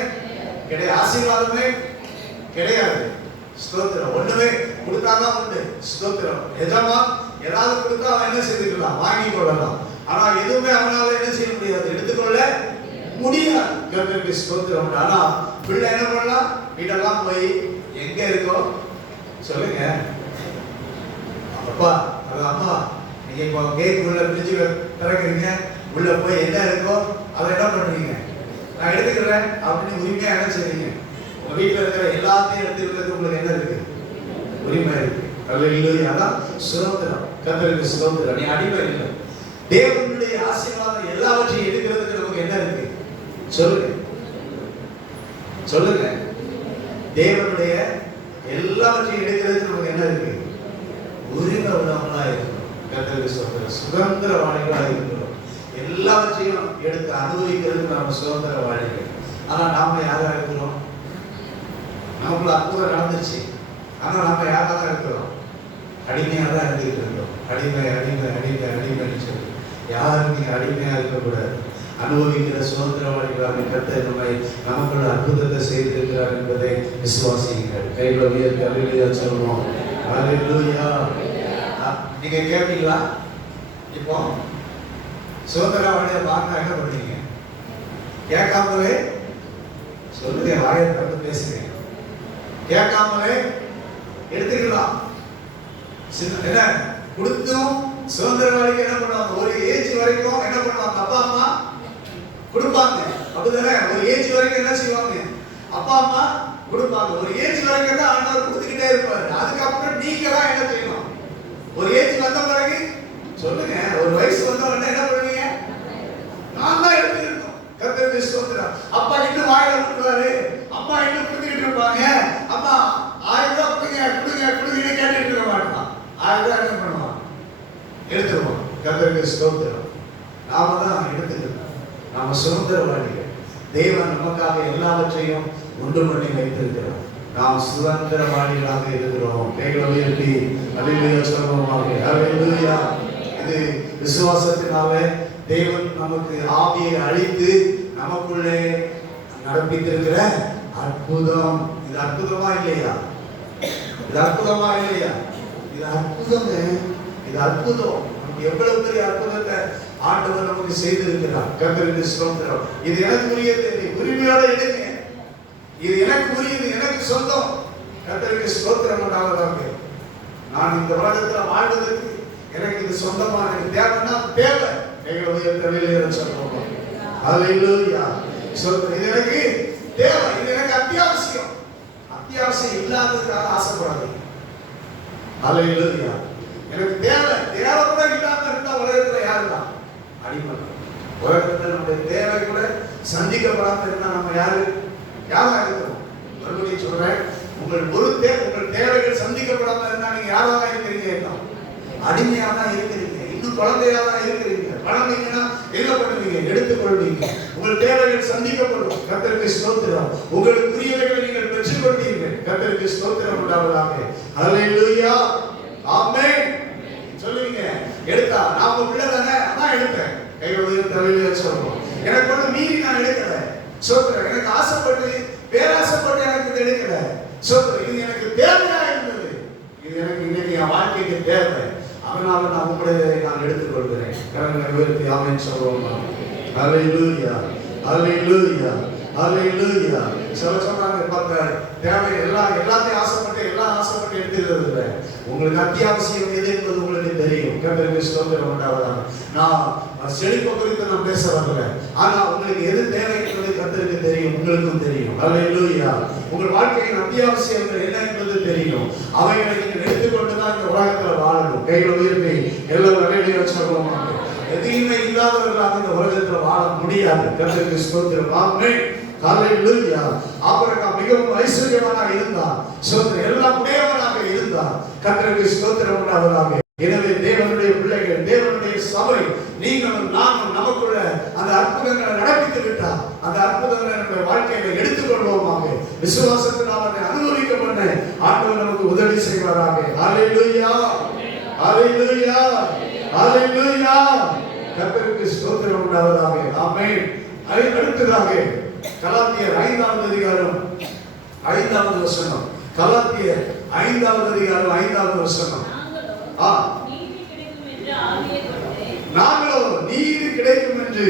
கிடையாது, ஆசீர்வாதமே கிடையாது. ஸ்தோத்திரம். ஒண்ணுமே கொடுத்தாதான் உண்டு. ஸ்தோத்திரம். எஜமா ஏதாவது கொடுத்தா அவன் என்ன செய்துக்கலாம்? வாங்கி கொள்ளலாம். ஆனா எதுவுமே அவனால என்ன செய்ய முடியாது, எடுத்துக்கொள்ள முடியாது. கர்த்தருக்கு ஸ்தோத்திரம். ஆனா பிள்ளை என்ன பண்ணலாம்? வீடெல்லாம் போய் எங்க இருக்கோ சொல்லுங்க, அப்பா அது அம்மா நீங்க இப்போ கேக் உள்ள பிரிட்ஜ் திறக்கிறீங்க, உள்ள போய் என்ன இருக்கோ அதை என்ன பண்றீங்க? நான் எடுத்துக்கிறேன் அப்படின்னு உரிமையா என்ன செய்றீங்க? உங்க வீட்டுல இருக்கிற எல்லாத்தையும் எடுத்துக்கிறது உங்களுக்கு என்ன இருக்கு? உரிமை இருக்கு. அல்லேலூயா. அதான் சுதந்திரம். கர்த்தருக்கு சுதந்திரம். நீ அடிமை இல்லை. தேவனுடைய ஆசீர்வாதம் எல்லாவற்றையும் எடுக்கிறதுக்கு நமக்கு என்ன இருக்கு? சொல்லுங்க சொல்லுங்க. தேவனுடைய எல்லாவற்றையும் எடுக்கிறதுக்கு நமக்கு என்ன இருக்கு? உரிமை உள்ளவங்களா இருக்கிறோம். கர்த்தருக்கு சுதந்திரம். சுதந்திரவாளிகளா இருக்கிறோம். எல்லாவற்றையும் எடுத்து அனுபவிக்கிறதுக்கு நம்ம சுதந்திரவாளிகள். ஆனா நாம யாரா இருக்கிறோம்? நமக்குள்ள அற்புதம் நடந்துச்சு, ஆனா நம்ம யாரா தான் இருக்கிறோம்? அடிமையா தான் இருந்துகிட்டு இருக்கோம். அடிமை அடிமை அடிமை அடிமைன்னு சொல்லி யாரும் நீங்க அடிமையா இருக்கக்கூடாது. அனுபவிக்கிற சுதந்திரவாளிகளாக கர்த்தர் நம்மை நமக்குள்ள அற்புதத்தை செய்திருக்கிறார் என்பதை விசுவாசியுங்கள். கையில உயர்த்தி அல்லேலூயா சொல்லுவோம். அல்லேலூயா. நீங்க கேட்டீங்களா? இப்போ சுதந்திரவாளியை வாங்க என்ன பண்ணுவீங்க? கேட்காமலே சொல்லுங்க, வாயை திறந்து பேசுங்க. கேட்காமலே எடுத்துக்கலாம். என்ன கொடுத்தும் சுதந்திரவாளிக்கு என்ன பண்ணுவாங்க? ஒரு ஏஜ் வரைக்கும் என்ன பண்ணுவாங்க? அப்பா அம்மா கொடுப்பாங்க. அப்படிதானே? ஒரு ஏஜ் வரைக்கும் என்ன செய்வாங்க? அப்பா அம்மா கொடுப்பாங்க. ஒரு ஏஜ் வரைக்கும் தான் ஆண்டவர் கொடுத்துக்கிட்டே இருப்பாரு. அதுக்கப்புறம் நீங்க தான் என்ன செய்யணும்? ஒரு ஏஜ் வந்த பிறகு சொல்லுங்க, ஒரு வயசு வந்த உடனே என்ன பண்ணுவீங்க? நான் தான் எடுத்துக்கணும். கர்த்தருக்கு ஸ்தோத்திரம். அப்பா இன்னும் வாயில விட்டுவாரு, அம்மா இன்னும் கொடுத்துக்கிட்டு இருப்பாங்க. அம்மா 1000 ரூபாய் கொடுங்க கொடுங்க கொடுங்கன்னு கேட்டுட்டு இருக்க மாட்டான். 1000 ரூபாய் என்ன பண்ணுவான்? எடுத்துருவோம். கர்த்தருக்கு ஸ்தோத்திரம். நாம தான் எடுத்துக்கணும். நாம சுதந்திரவாளிகள். தேவன் நமக்காக எல்லாவற்றையும் உண்டு பண்ணி வைத்திருக்கிறோம். நாம் சுதந்திரவாளிகளாக இருக்கிறோம். கைகளை உயர்த்தி அல்லேலூயா சொல்லுவோம். அல்லேலூயா. இது விசுவாசத்தினால தேவன் நமக்கு ஆவியை அளித்து நமக்குள்ளே நடப்பித்திருக்கிற அற்புதம். இது அற்புதமா இல்லையா? இது அற்புதமா இல்லையா? இது அற்புதமே. இது அற்புதம். நமக்கு எவ்வளவு பெரிய அற்புதத்தை ஆண்டவர் நமக்கு செய்திருக்கிறார். கர்த்தருக்கு ஸ்தோத்திரம். இது எனக்கு உரியது. உரிமையோட எடுங்க. இது எனக்கு உரியது, எனக்கு சொந்தம். கர்த்தருக்கு ஸ்தோத்திரம் உண்டாவதாக. நான் இந்த உலகத்தில் வாழ்வதற்கு எனக்கு இது சொந்தமா, எனக்கு தேவைன்னா தேவை. கைகளை உயர்த்தி அல்லேலூயா சொல்லுவோம். அல்லேலூயா. சொல்லுங்க, இது எனக்கு தேவை, இது எனக்கு அத்தியாவசியம். அத்தியாவசியம் இல்லாததுக்காக ஆசைப்படாதீங்க. அல்லேலூயா. எனக்கு தேவை, தேவை கூட இல்லாம இருந்தா உலகத்துல யாருதான்? அடிமை. உலகத்துல நம்முடைய தேவை கூட சந்திக்கப்படாம இருந்தா நம்ம யாரு? யாரா இருக்கிறோம்? மறுபடியும் சொல்றேன், உங்கள் தேவைகள் சந்திக்கப்படாம இருந்தா நீங்க யாராக இருக்கிறீங்க? அடிமையா தான் இருக்கிறீங்க. இன்னும் குழந்தையா தான் இருக்கிறீங்க. வளர்ந்தீங்கன்னா என்ன பண்ணுவீங்க? எடுத்துக்கொள்வீங்க. உங்கள் தேவைகள் சந்திக்கப்படும். கர்த்தருக்கு ஸ்தோத்திரம். உங்களுக்குரியவைகளை நீங்கள் பெற்றுக் கொள்வீர்கள். கர்த்தருக்கு ஸ்தோத்திரம் உண்டாவதாக. அல்லேலூயா. ஆமென். சொல்லுவீங்க, எடுத்தா நாம உள்ளதானே அதான் எடுப்பேன். கைகளை உயர்த்தி அல்லேலூயா சொல்றோம். எனக்கு ஒண்ணு மீறி நான் எடுக்கல. ஸ்தோத்திரம். எனக்கு ஆசைப்பட்டு பேராசைப்பட்டு எனக்கு இது எடுக்கல. ஸ்தோத்திரம். இது எனக்கு தேவையா இருந்தது. இது எனக்கு இன்னைக்கு என் வாழ்க்கைக்கு தேவை. அவன் நாமத்தினால நான் உங்களுடைய நான் எடுத்துக்கொள்கிறேன். கரங்களை உயர்த்தி ஆமென் சொல்வோம். ஹல்லேலூயா, ஹல்லேலூயா, ஹல்லேலூயா. சில சொல்றாங்க, பார்த்த தேவை எல்லாத்தையும் ஆசைப்பட்டு எடுத்துக்கிறது இல்லை. உங்களுக்கு அத்தியாவசியம் எது என்பது உங்களுக்கு தெரியும். கர்த்தருக்கு ஸ்தோத்திரம் உண்டாவதாக. நான் செழிப்பை குறித்து நான் பேச வரல, ஆனா உங்களுக்கு எது தேவை என்பது கர்த்தருக்கு தெரியும், உங்களுக்கும் தெரியும். ஹல்லேலூயா. உங்கள் வாழ்க்கையின் அத்தியாவசியங்கள் என்ன என்பது தெரியும். அவைகளை நீங்கள் எடுத்துக்கொண்டு தான் இந்த உலகத்துல வாழணும். கையில் உயர்த்தி எல்லாரும் ஹல்லேலூயா சொல்லுவோம். எதுவுமே இல்லாதவர்களாக இந்த உலகத்துல வாழ முடியாது. கர்த்தருக்கு ஸ்தோத்திரம். ஆமென். ஹல்லேலூயா. ஆபிரகாம் மிகவும் ஐஸ்வர்யவானாக இருந்தார். ஸ்தோத்திரம். எல்லாம் உடையவனாக இருந்தார். கர்த்தருக்கு ஸ்தோத்திரம் உண்டாவதாக. எனவே தேவனுடைய பிள்ளைகள், தேவனுடைய சபை, நீங்களும் நானும் நமக்குள்ள அந்த அற்புதங்களை நடப்பித்து விட்டார். அந்த அற்புதங்களை நம்முடைய வாழ்க்கையில எடுத்துக்கொள்வோமாக. விசுவாசத்தினால் அதை அனுபவிக்க பண்ண ஆண்டவர் நமக்கு உதவி செய்வாராக. ஹல்லேலூயா, ஹல்லேலூயா, ஹல்லேலூயா. கர்த்தருக்கு ஸ்தோத்திரம் உண்டாவதாக. ஆமென். அடுத்ததாக கலாத்தியர் 5வது அதிகாரம் 5வது வசனம். கலாத்தியர் 5வது அதிகாரம் 5வது வசனம். நாங்களோ நீதி கிடைக்கும் என்று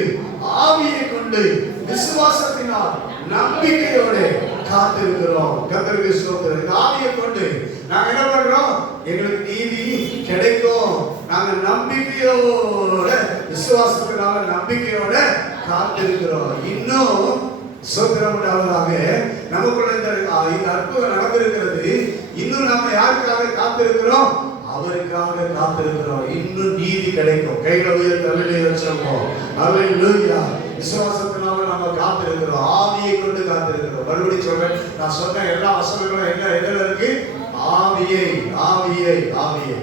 ஆவியை கொண்டு விசுவாசத்தினால் நம்பிக்கையோடு காத்திருக்கிறோம். கர்த்தருக்கு ஸ்தோத்திரம். இந்த ஆவியை கொண்டு நாங்க என்ன பண்றோம்? எங்களுக்கு நீதி கிடைக்கும். நாங்க நம்பிக்கையோட, விசுவாசத்தினால நம்பிக்கையோட காத்திருக்கிறோம். இன்னும் ஸ்தோத்திரம் உண்டாவதாக. நமக்குள்ள இந்த அற்புதம் நடந்திருக்கிறது. இன்னும் நாம யாருக்காக காத்திருக்கிறோம்? அவருக்காக காத்திருக்கிறோம். இன்னும் நீதி கிடைக்கும். கைகளை உயர்த்தி ஹல்லேலூயா சொல்லுவோம். ஹல்லேலூயா. விசுவாசத்தினால நம்ம காத்திருக்கிறோம். ஆவியை கொண்டு காத்திருக்கிறோம். மறுபடியும் சொல்றேன், நான் சொன்ன எல்லா வசனங்களும் என்ன எதுல இருக்கு? ஆவியை, ஆவியை, ஆவியை,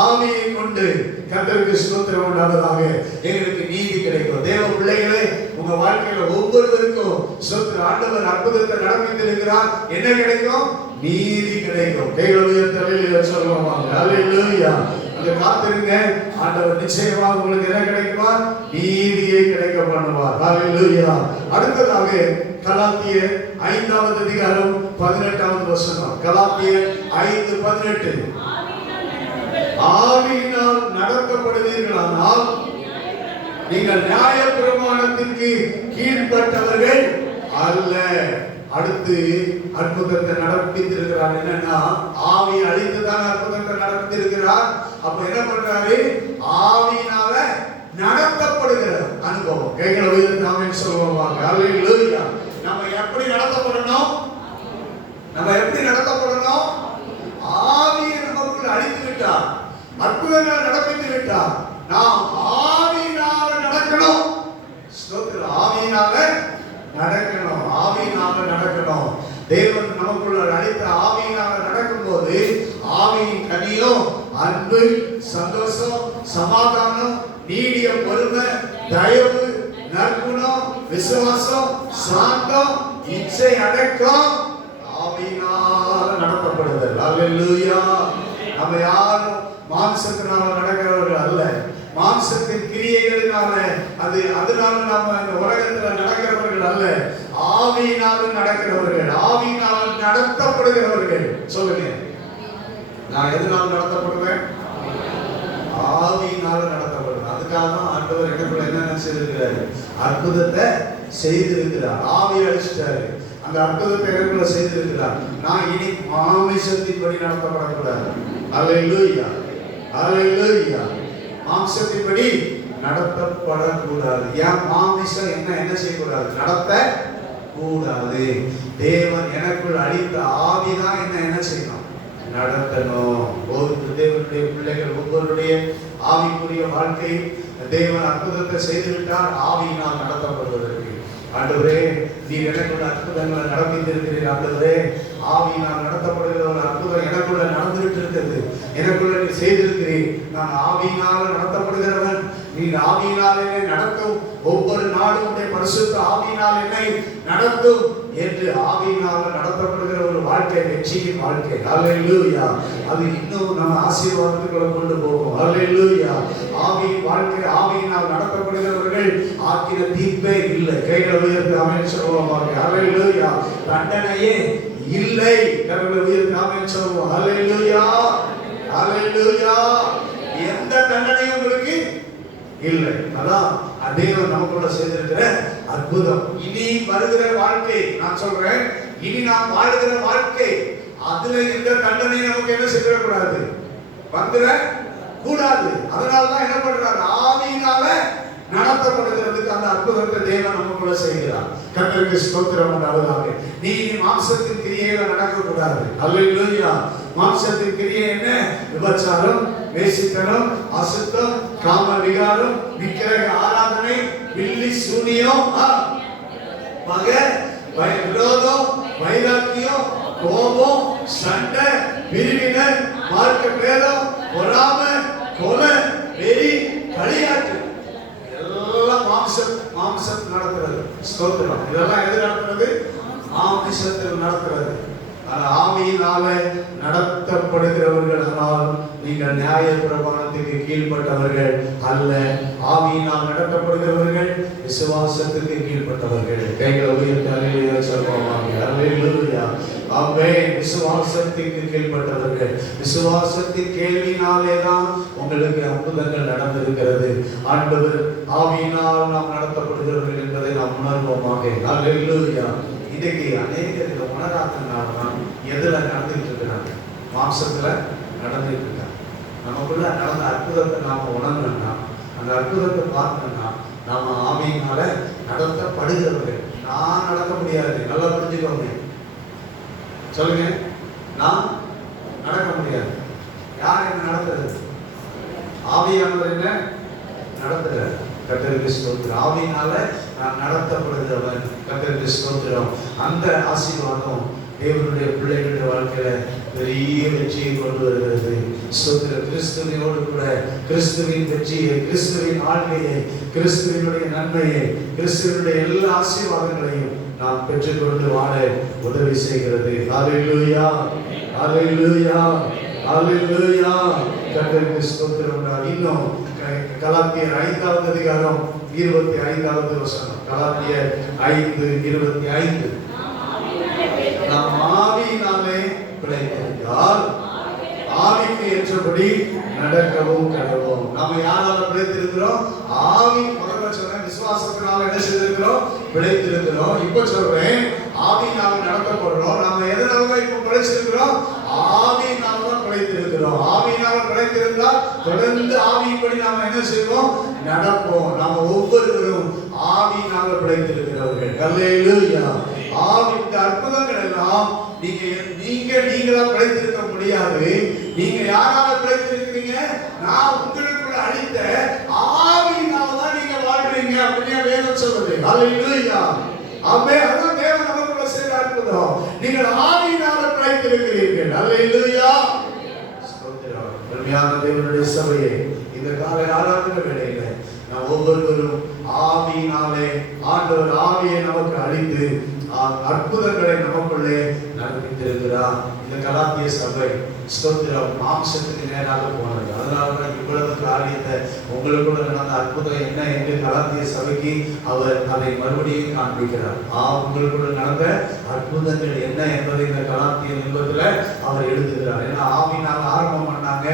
ஆவியை கொண்டு கர்த்தருக்கு ஸ்தோத்திரம் உண்டாவதாக. எங்களுக்கு நீதி கிடைக்கும். தேவ பிள்ளைகளே, உங்க வாழ்க்கையில ஒவ்வொருவருக்கும் ஸ்தோத்திரம். ஆண்டவர் அற்புதத்தை நடப்பித்திருக்கிறார். என்ன கிடைக்கும்? நீதி கிடைக்கும். கைகளை உயர்த்தி ஹல்லேலூயா சொல்லுவோம். ஹல்லேலூயா. அங்க காத்திருங்க. ஆண்டவர் நிச்சயமாக உங்களுக்கு என்ன கிடைக்குமா? நீதியை கிடைக்க பண்ணுவார். ஹல்லேலூயா. அடுத்ததாக கலாத்தியர் 5வது அதிகாரம் 18வது வசனம். கலாத்தியர் 5:18. ஆவியினால் நடத்தப்படுவீர்களானால் நீங்கள் நியாயப்பிரமாணத்திற்கு கீழ்ப்பட்டவர்கள் அல்ல. அடுத்து அற்புதத்தை நடப்பித்திருக்கிறார். என்னன்னா, ஆவி அழித்துதான் அற்புதத்தை நடப்பித்திருக்கிறார். அப்ப என்ன பண்றாரு? ஆவியினால நடத்தப்படுகிற அனுபவம். கைகளை உயர்த்தி ஆமென் சொல்லுவாங்க. ஹல்லேலூயா. நம்ம எப்படி நடத்தப்படணும்? நம்ம எப்படி நடத்தப்படணும்? ஆவியை நமக்குள்ள அழித்து விட்டார். அற்புதங்கள் நடப்பித்து விட்டார். நாம் ஆவியினால நடக்கணும். ஸ்தோத்திரம். ஆவியினால நடக்கணும். ஆவியினால நடக்கணும். தேவன் நமக்குள்ள அளித்த ஆவியினால நடக்கும்போது ஆவியின் கனியும் அன்பு, சந்தோஷம், சமாதானம், நீடிய பொறுமை, தயவு, நற்குணம், விசுவாசம், சாந்தம், இச்சை அடக்கம் ஆவியினால நடத்தப்படுதல். ஹல்லேலூயா. நம்ம யாரும் மாம்சத்தினால நடக்கிறவர்கள் அல்ல. மாம்சத்தின் கிரியைகளினால அதனால நாம இந்த உலகத்துல நடக்கிறவர்கள் அல்ல. ஆவியினால நடக்கிறவர்கள், ஆவியினால் நடத்தப்படுகிறவர்கள். சொல்லுங்க, நான் எதனால நடத்தப்படுவேன்? ஆவியினால நடத்தப்படுவேன். அதுக்காக தான் ஆண்டவர் எனக்குள்ள என்ன செய்திருக்கிறார்? அற்புதத்தை செய்திருக்கிறார். ஆவி அழிச்சிட்டாரு. அந்த அற்புதத்தை எனக்குள்ள செய்திருக்கிறார். நான் இனி மாமிசத்தின்படி நடத்தப்படக்கூடாது. ஹல்லேலூயா, ஹல்லேலூயா. மாம்சத்தின்படி நடத்தப்படக்கூடாது. ஏன் மாமிசம் என்ன செய்யக்கூடாது? நடத்த கூடாது. தேவன் எனக்குள் அளித்த ஆவிதான் என்ன செய்யணும்? நடத்தணும். தேவனுடைய பிள்ளைகள் ஒவ்வொருடைய ஆவிக்குரிய வாழ்க்கை தேவன் அற்புதத்தை செய்துவிட்டார். ஆவியினால் நடத்தப்படுவதற்கு ஆண்டவரே, நீர் எனக்குள்ள அற்புதங்களை நடத்தியிருக்கிறீர். ஆண்டவரே, ஆவியினால் நடத்தப்படுகிற ஒரு அற்புதம் எனக்குள்ள நடந்துகிட்டு இருக்கிறது. எனக்குள்ள நீ செய்திருக்கிறீர். நான் ஆவியினால் நடத்தப்படுகிறவன். நீ ஆவியினாலே நடத்தும். ஒவ்வொரு நாளும் உடைய பரிசுத்த ஆவியினால் என்னை நடத்தும் என்று ஆவியினால் நடத்தப்படுகிற ஒரு வாழ்க்கை வெற்றியின் வாழ்க்கை. ஹல்லேலூயா. அது இன்னும் நம்ம ஆசீர்வாதத்துக்குள்ள கொண்டு போகும். ஹல்லேலூயா. ஆவியின் வாழ்க்கை, ஆவியினால் நடத்தப்படுகிறவர்கள் ஆக்கின தீர்ப்பே இல்லை. கைகளை உயர்த்தி ஆமென் சொல்லுவோம். ஹல்லேலூயா. தண்டனையே இல்லை. கைகளை உயர்த்தி ஆமென் சொல்லுவோம். ஹல்லேலூயா, ஹல்லேலூயா. எந்த இல்லை. அதான் தேவன் நமக்குள்ள செய்திருக்கிற அற்புதம். இனி வருகிற வாழ்க்கை, நான் சொல்றேன், இனி நாம் வாழ்கிற வாழ்க்கை, அதுல எந்த தண்டனை நமக்கு என்ன செய்யக்கூடாது, வந்துட கூடாது. அதனாலதான் என்ன பண்றாரு, ஆவியினால நடத்தப்படுகிறதுக்கு அந்த அற்புதத்தை தேவன் நமக்குள்ள செய்கிறார். கர்த்தருக்கு ஸ்தோத்திரம் உண்டாவதாக. நீ மாம்சத்தின் கிரியையில நடக்க கூடாது. அல்லேலூயா. மாம்சத்தின் கிரியை என்ன? விபச்சாரம், வேசித்தனம், அசுத்தம், காம விகாரம், விக்கிரக ஆராதனை, பில்லி சூனியம், பகை, விரோதம், வைராக்கியம், கோபம், சண்டை, பிரிவினை, மார்க்க பேதம், பொறாமை, கொலை, வெறி, களியாட்டு, எல்லாம் மாம்சத்தில் நடக்கிறது. ஸ்தோத்திரம். இதெல்லாம் எது நடக்கிறது? மாம்சத்தில் நடக்கிறது. ஆவியினால நடத்தப்படுகிறவர்கள் ஆனால் நீங்கள் நியாய பிரமாணத்துக்கு கீழ்ப்பட்டவர்கள் அல்ல. ஆவியினால் நடத்தப்படுகிறவர்கள் விசுவாசத்துக்கு கீழ்ப்பட்டவர்கள். கைகளை உயர்த்தி அல்லேலூயா சொல்லுவாங்க. அல்லேலூயா. ஆமென். விசுவாசத்துக்கு கீழ்ப்பட்டவர்கள். விசுவாசத்தின் கேள்வினாலே தான் உங்களுக்கு அற்புதங்கள் நடந்திருக்கிறது. ஆண்டவர் ஆவியினால் நாம் நடத்தப்படுகிறவர்கள் என்பதை நாம் உணர்வோமாக. அல்லேலூயா. இன்னைக்கு அநேக உணராதனால தான் எதுல நடந்துட்டு இருக்கிறாங்க, மாம்சத்துல நடந்துட்டு இருக்காங்க. நமக்குள்ள நடந்த அற்புதத்தை நாம உணர்ந்தோம்னா, அந்த அற்புதத்தை பார்த்தோம்னா, நாம ஆவியினால நடத்தப்படுகிறவர்கள். நான் நடக்க முடியாது, நல்லா புரிஞ்சுக்கோங்க. சொல்லுங்க, நான் நடக்க முடியாது. யார் என்ன நடத்துறது? ஆவியானவர் என்ன நடத்துறாரு? கர்த்தருக்கு ஸ்தோத்திரம். ஆவியினால நான் நடத்தப்படுகிறவன். கர்த்தருக்கு ஸ்தோத்திரம். அந்த ஆசீர்வாதம் தேவனுடைய பிள்ளைகளுடைய வாழ்க்கையில பெரிய வெற்றியை கொண்டு வருகிறது. ஸ்தோத்திரம். கிறிஸ்துவினோடு கூட கிறிஸ்துவின் வெற்றியை, கிறிஸ்துவின் ஆளுகையை, கிறிஸ்துவினுடைய நன்மையை, கிறிஸ்துவினுடைய எல்லா ஆசீர்வாதங்களையும் நாம் பெற்றுக்கொண்டு வாழ உதவி செய்கிறது. அல்லேலூயா, அல்லேலூயா, அல்லேலூயா. கர்த்தருக்கு ஸ்தோத்திரம். இன்னும் கலாத்தியர் 5வது அதிகாரம் 25வது வசனம். கலாத்தியர் 5:25. நாம் ஆவியினாலே பிழைத்திருந்தால் ஆவிக்கு ஏற்றபடி நடக்கவும் கடவோம். நாம யாரால பிழைத்திருக்கிறோம்? ஆவி. முதல்ல சொல்றேன், விசுவாசத்தினால என்ன செய்திருக்கிறோம்? பிழைத்திருக்கிறோம். இப்ப சொல்றேன், ஆவியினால நடத்தப்படுறோம். நாம எதனால இப்ப பிழைச்சிருக்கிறோம்? ஆவியினால தான் பிழைத்திருக்கிறோம். ஆவியினால பிழைத்திருந்தால் தொடர்ந்து ஆவியின்படி நாம என்ன செய்வோம்? நடப்போம். நாம ஒவ்வொருவரும் ஆவியினால பிழைத்திருக்கிறவர்கள். அல்லேலூயா. ஆவியின் அற்புதங்கள் எல்லாம் நீங்களா பிழைத்திருக்க முடியாது. நீங்க யாரால பிழைத்திருக்கிறீங்க? நான் உங்களுக்குள்ள அளித்த ஆவியினால தான் நீங்க வாழ்றீங்க அப்படின்னு வேதம் சொல்லுது. அல்லேலூயா. ஆமென். அதான் தேவன் நமக்குள்ள செய்த அற்புதம். நீங்கள் ஆவியினால பிழைத்திருக்கிறீர்கள். அல்லேலூயா. ஸ்தோத்திரம். அருமையான தேவனுடைய சபையே, இந்த கால ஆராதனை வேளையில நாம் ஒவ்வொருவரும் ஆவியினாலே, ஆண்டவர் ஆவியை நமக்கு அளித்து அற்புதங்களை நமக்குள்ளே நடப்பித்திருக்கிறார். இந்த கலாத்திய சபை ஸ்தோத்திரம் மாம்சத்துக்கு நேராக போனது. அதனாலதான் இவ்வளவு காரியத்தை உங்களுக்குள்ள நடந்த அற்புதம் என்ன என்று கலாத்திய சபைக்கு அவர் அதை மறுபடியும் காண்பிக்கிறார். உங்களுக்குள்ள நடந்த அற்புதங்கள் என்ன என்பதை இந்த கலாத்திய நிருபத்துல அவர் எழுதுகிறார். ஏன்னா ஆவினால ஆரம்பம் பண்ணாங்க,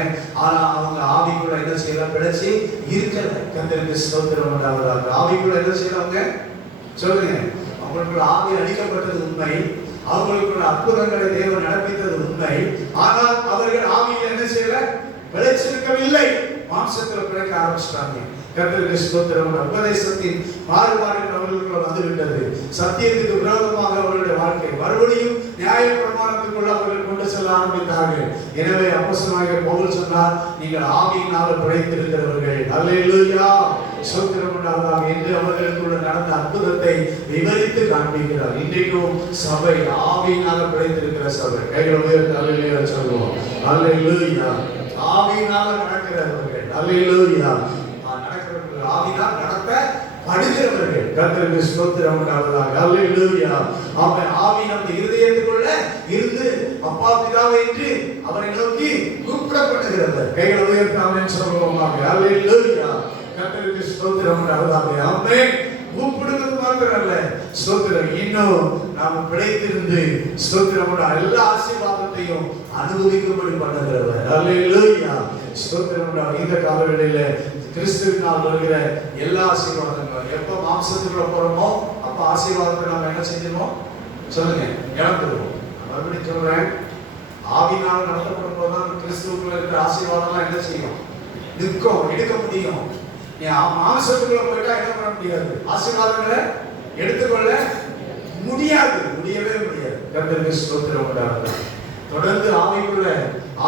ஆனா அவங்க ஆவிக்குள்ள என்ன செய்யல? பிழைச்சி இருக்கல. கர்த்தருக்கு ஸ்தோத்திரம் உண்டாவதாக. ஆவிக்குள்ள என்ன செய்யறாங்க? சொல்லுங்க. அவங்களுக்குள்ள ஆவி அளிக்கப்பட்டது உண்மை, அவங்களுக்குள்ள அற்புதங்களை தேவன் நடப்பித்தது உண்மை. ஆனால் அவர்கள் ஆவியில் என்ன செய்யல? பிழைச்சிருக்கவில்லை. மாம்சத்தில் பிழைக்க ஆரம்பிச்சிட்டாங்க. கர்த்தருக்கு ஸ்தோத்திரம். உபதேசத்தின் மாறுபாடுகள் அவர்களுக்குள்ள வந்துவிட்டது. சத்தியத்துக்கு விரோதமாக அவர்களுடைய வாழ்க்கை மறுபடியும் நியாய பிரமாணத்துக்குள்ள அவர்கள் கொண்டு செல்ல ஆரம்பித்தார்கள். எனவே அப்போஸ்தலனாகிய பவுல் சொன்னார், நீங்கள் ஆவியினால பிழைத்திருக்கிறவர்கள். அல்லேலூயா. ஸ்தோத்திரம் உண்டாவதாக என்று அவர்களுக்குள்ள நடந்த அற்புதத்தை விவரித்து காண்பிக்கிறார். இன்றைக்கும் சபை ஆவியினால பிழைத்திருக்கிற சபை. கைகளை உயர்த்தி அல்லேலூயா சொல்லுவோம். அல்லேலூயா. ஆவியினால நடக்கிறவர்கள். அல்லேலூயா. நடக்கிறவர்கள் ஆவியினால் நடத்தப்படுகிறவர்கள். கர்த்தருக்கு ஸ்தோத்திரம் உண்டாவதாக. அல்லேலூயா. ஆமென். ஆவி நமது இருதயத்துக்குள்ள இருந்து அப்பா பிதாவே என்று அவரை நோக்கி கூப்பிடப்படுகிறது. கைகளை உயர்த்தி ஆமென் சொல்லுவோமாக. அல்லேலூயா. கர்த்தருக்கு ஸ்தோத்திரம் உண்டாவதாக. ஆமென். கூப்பிடுவது மாத்திரம் அல்ல, ஸ்தோத்திரம். இன்னும் நாம பிழைத்திருந்து ஸ்தோத்திரம் எல்லா ஆசீர்வாதத்தையும் அனுபவிக்கும்படி பண்ணுகிறவர். அல்லேலூயா. ஸ்தோத்திரம். இந்த காலவெளியில கிறிஸ்துவினால் வருகிற எல்லா ஆசீர்வாதங்களும் எப்ப மாம்சத்துக்குள்ள போறோமோ அப்ப ஆசீர்வாதத்தை நாம என்ன செஞ்சிருவோம் சொல்லுங்க, இழந்துருவோம். மறுபடியும் சொல்றேன், ஆவியினால் நடத்தப்படும் போதுதான் கிறிஸ்துவுக்குள்ள இருக்கிற ஆசீர்வாதம்லாம் என்ன செய்யும், நிற்கும், எடுக்க முடியும். நீ மாம்சத்துக்குள்ள போயிட்டா என்ன பண்ண முடியாது, ஆசீர்வாதங்களை எடுத்துக்கொள்ள முடியாது, முடியவே முடியாது. கர்த்தருக்கு ஸ்தோத்திரம் உண்டாகுது. தொடர்ந்து ஆவிக்குள்ள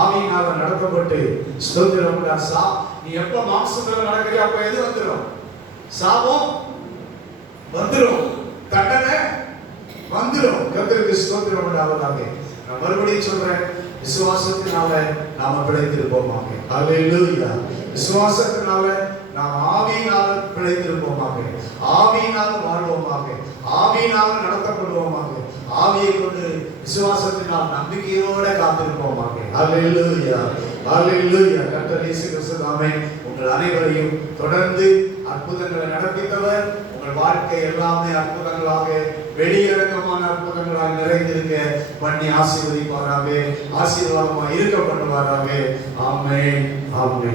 ஆவியினால நடத்தப்பட்டு ஸ்தோத்திரம் உண்டா. நீ எப்ப மாம்சத்துல நடக்கிறியா அப்ப எது வந்துடும், சாபம் வந்துடும், தண்டனை வந்துடும். கர்த்தருக்கு ஸ்தோத்திரம் உண்டாவதாக. நான் மறுபடியும் சொல்றேன், விசுவாசத்தினால நாம பிழைத்திருப்போமாக. அல்லேலூயா. விசுவாசத்தினால நாம் ஆவியினால பிழைத்திருப்போமாக, ஆவியினால வாழ்வோமாக, ஆவியினால நடத்தப்படுவோமாக, ஆவியை கொண்டு விசுவாசத்தினால் நம்பிக்கையோட காத்திருப்போமாக. அல்லேலூயா, அல்லேலூயா. கர்த்தர் இயேசு கிறிஸ்து தாமே உங்கள் அனைவரையும் தொடர்ந்து அற்புதங்களை நடப்பித்தவர். உங்கள் வாழ்க்கை எல்லாமே அற்புதங்களாக, வெளியரங்கமான அற்புதங்களாக நிறைந்திருக்க பண்ணி ஆசீர்வதிப்பாராக, ஆசீர்வாதமாக இருக்க பண்ணுவாராக. ஆமென், ஆமென்.